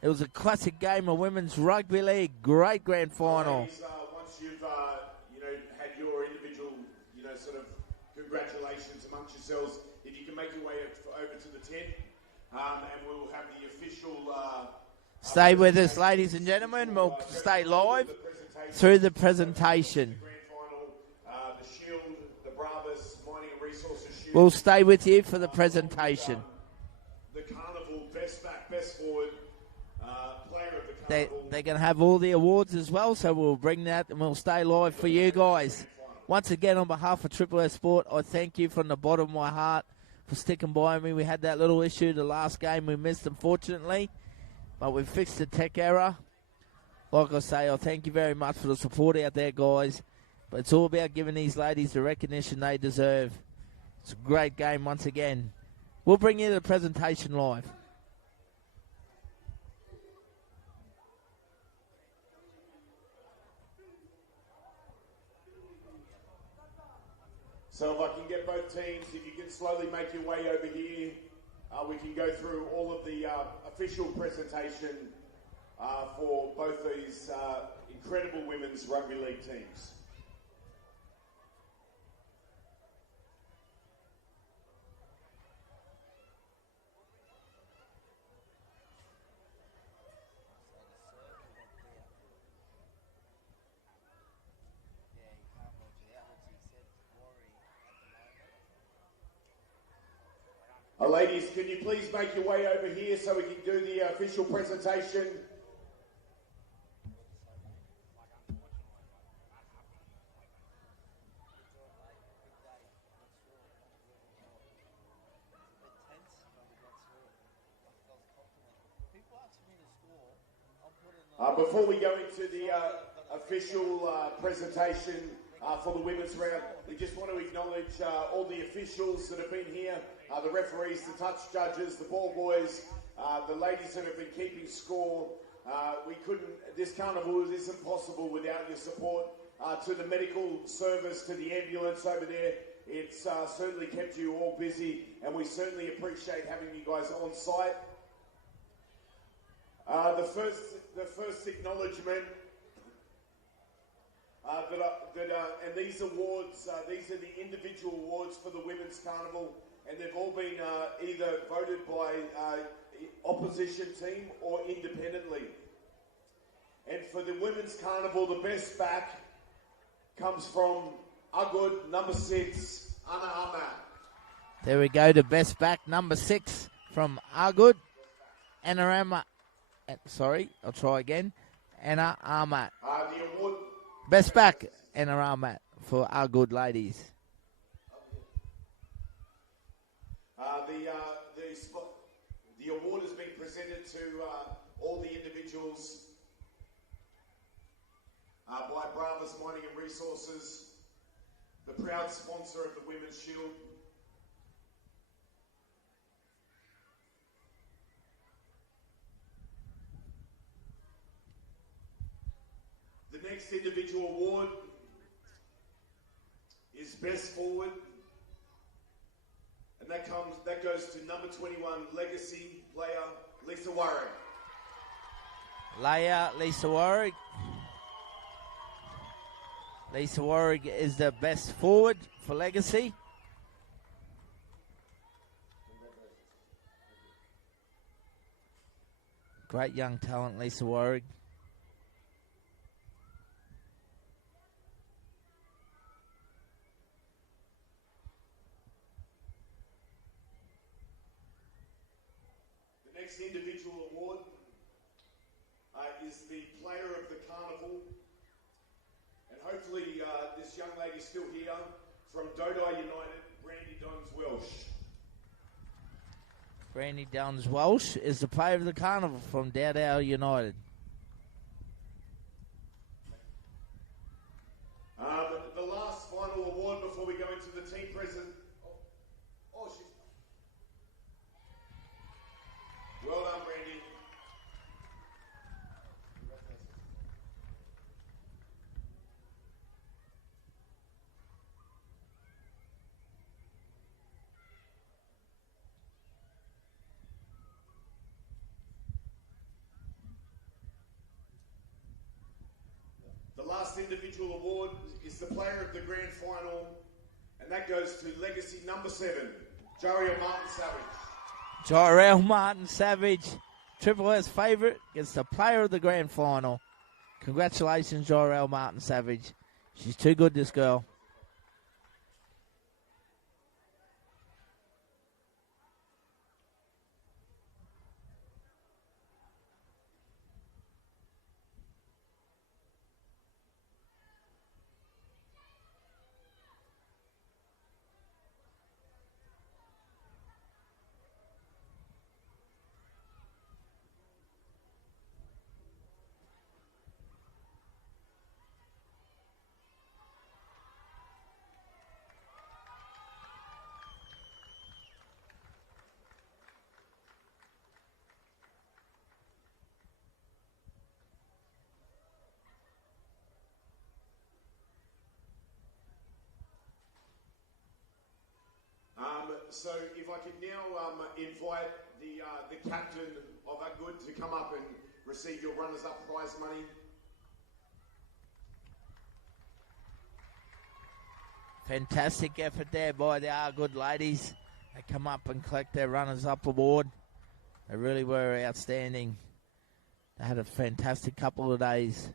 It was a classic game of women's rugby league. Great grand final. Ladies, once you've had your individual, sort of congratulations amongst yourselves, if you can make your way over to the tent, and we'll have the official... Stay with us, ladies and gentlemen. We'll stay live through the presentation. The Shield, the Bravos, Mining and Resources Shield. We'll stay with you for the presentation. The Carnival Best Back, Best Forward Player of the Carnival. They're going to have all the awards as well, so we'll bring that and we'll stay live for you guys. Once again, on behalf of Triple S Sport, I thank you from the bottom of my heart for sticking by me. We had that little issue the last game we missed, unfortunately, but we fixed the tech error. Like I say, I thank you very much for the support out there, guys. But it's all about giving these ladies the recognition they deserve. It's a great game once again. We'll bring you the presentation live. So if I can get both teams, if you can slowly make your way over here, we can go through all of the official presentation for both these incredible women's rugby league teams. Ladies, can you please make your way over here so we can do the official presentation? Before we go into the official presentation for the women's round, we just want to acknowledge all the officials that have been here, the referees, the touch judges, the ball boys, the ladies that have been keeping score. This carnival isn't possible without your support. To the medical service, to the ambulance over there, it's certainly kept you all busy, and we certainly appreciate having you guys on site. The first acknowledgement and these awards, these are the individual awards for the Women's Carnival, and they've all been either voted by opposition team or independently. And for the Women's Carnival, the best back comes from AGUD number 6, Anna Ahmad. There we go, the best back, number 6 from AGUD, Anna Ahmad. Sorry, I'll try again. Anna Ahmad. The award... Best back, Anna Ahmad, for AGUD ladies. The award has been presented to all the individuals by Bravos Mining and Resources, the proud sponsor of the Women's Shield. The next individual award is Best Forward, and that goes to number 21 Legacy player Lisa Warwick. Lisa Warwick. Lisa Warwick is the best forward for Legacy. Great young talent, Lisa Warwick. Next individual award is the Player of the Carnival this young lady still here from Dodai United, Brandy Dons Welsh. Brandy Downs Welsh is the player of the carnival from Dowdale United. The last final award before we go into the team present. Oh, she's... Well done, Brandy. The last individual award is the player of the grand final, and that goes to legacy number 7, Jariel Martin Savage. Jariel Martin Savage, Triple S favourite, gets the player of the grand final. Congratulations, Jariel Martin Savage. She's too good, this girl. So if I could now invite the captain of AGUD to come up and receive your runners-up prize money. Fantastic effort there by the AGUD ladies. They come up and collect their runners-up award. They really were outstanding. They had a fantastic couple of days.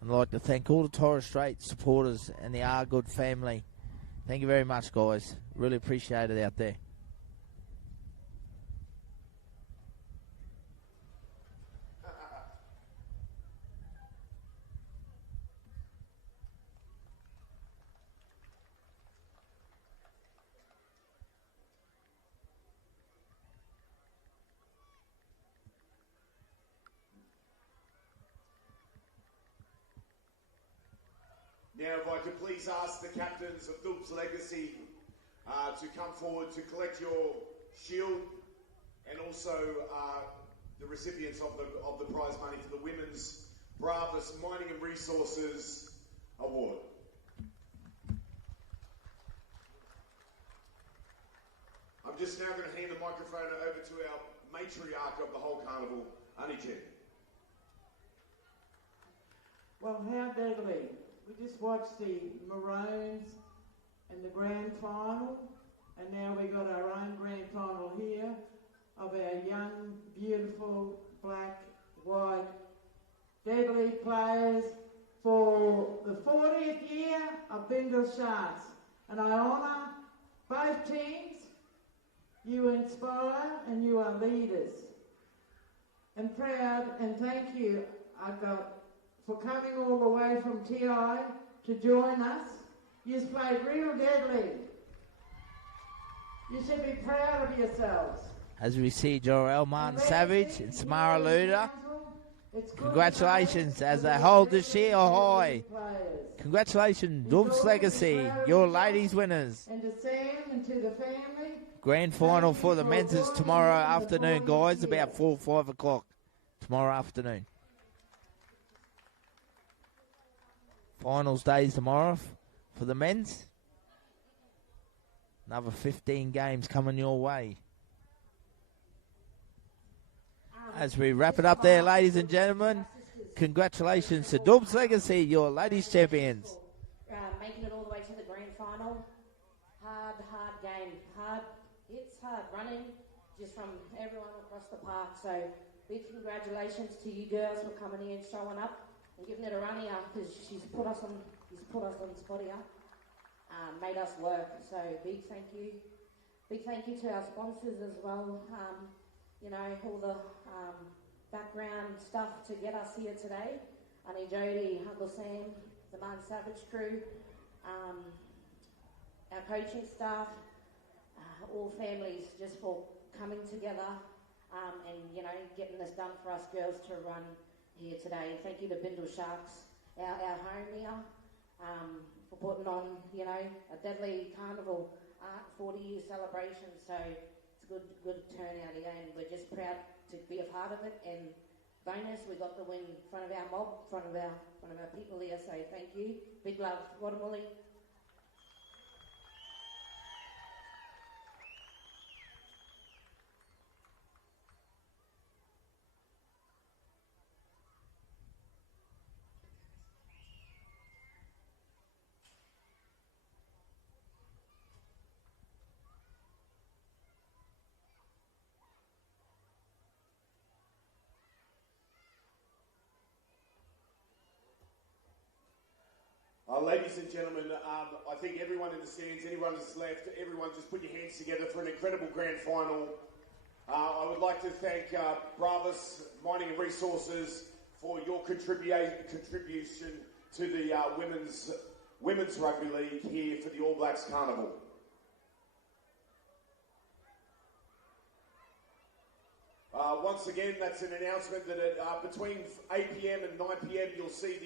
I'd like to thank all the Torres Strait supporters and the AGUD family. Thank you very much, guys. Really appreciate it out there. Now, if I could please ask the captains of Doobs Legacy to come forward to collect your shield, and also the recipients of the prize money for the Women's Bravest Mining and Resources Award. I'm just now going to hand the microphone over to our matriarch of the whole carnival, Annie Chen. Well, how deadly. We just watched the Maroons and the grand final, and now we got our own grand final here of our young, beautiful, black, white, deadly players for the 40th year of Bindal Sharks. And I honour both teams. You inspire and you are leaders. And proud, and thank you, for coming all the way from TI to join us. You've played real deadly. You should be proud of yourselves. As we see Jariel Martin Savage and Samara Luda, congratulations as they hold the shield high. Congratulations, Doobs Legacy, your ladies winners. And to Sam and to the family. Grand final for the men's is tomorrow afternoon, guys, about 4 or 5 o'clock tomorrow afternoon. Finals days tomorrow for the men's. Another 15 games coming your way. As we wrap it up there, ladies and gentlemen, congratulations to Doobs Legacy, your ladies champions. Making it all the way to the grand final. Hard game. It's hard running just from everyone across the park. So big congratulations to you girls for coming here and showing up and giving it a run here, because he's put us on spot here. Made us work. So big thank you. Big thank you to our sponsors as well. You know, all the background stuff to get us here today. Annie Jody, Uncle Sam, the Martin Savage crew, our coaching staff, all families, just for coming together and, you know, getting this done for us girls to run here today. Thank you to Bindal Sharks, our home here, for putting on, you know, a deadly carnival 40-year celebration. So it's a good turnout here, and we're just proud to be a part of it. And bonus, we got the win in front of our mob, in front of our people here. So thank you. Big love, Watermully. Ladies and gentlemen, I think everyone in the stands, anyone that's left, everyone just put your hands together for an incredible grand final. I would like to thank Bravos Mining and Resources for your contribution to the women's rugby league here for the All Blacks Carnival. Once again, that's an announcement that between 8 p.m. and 9 p.m. you'll see the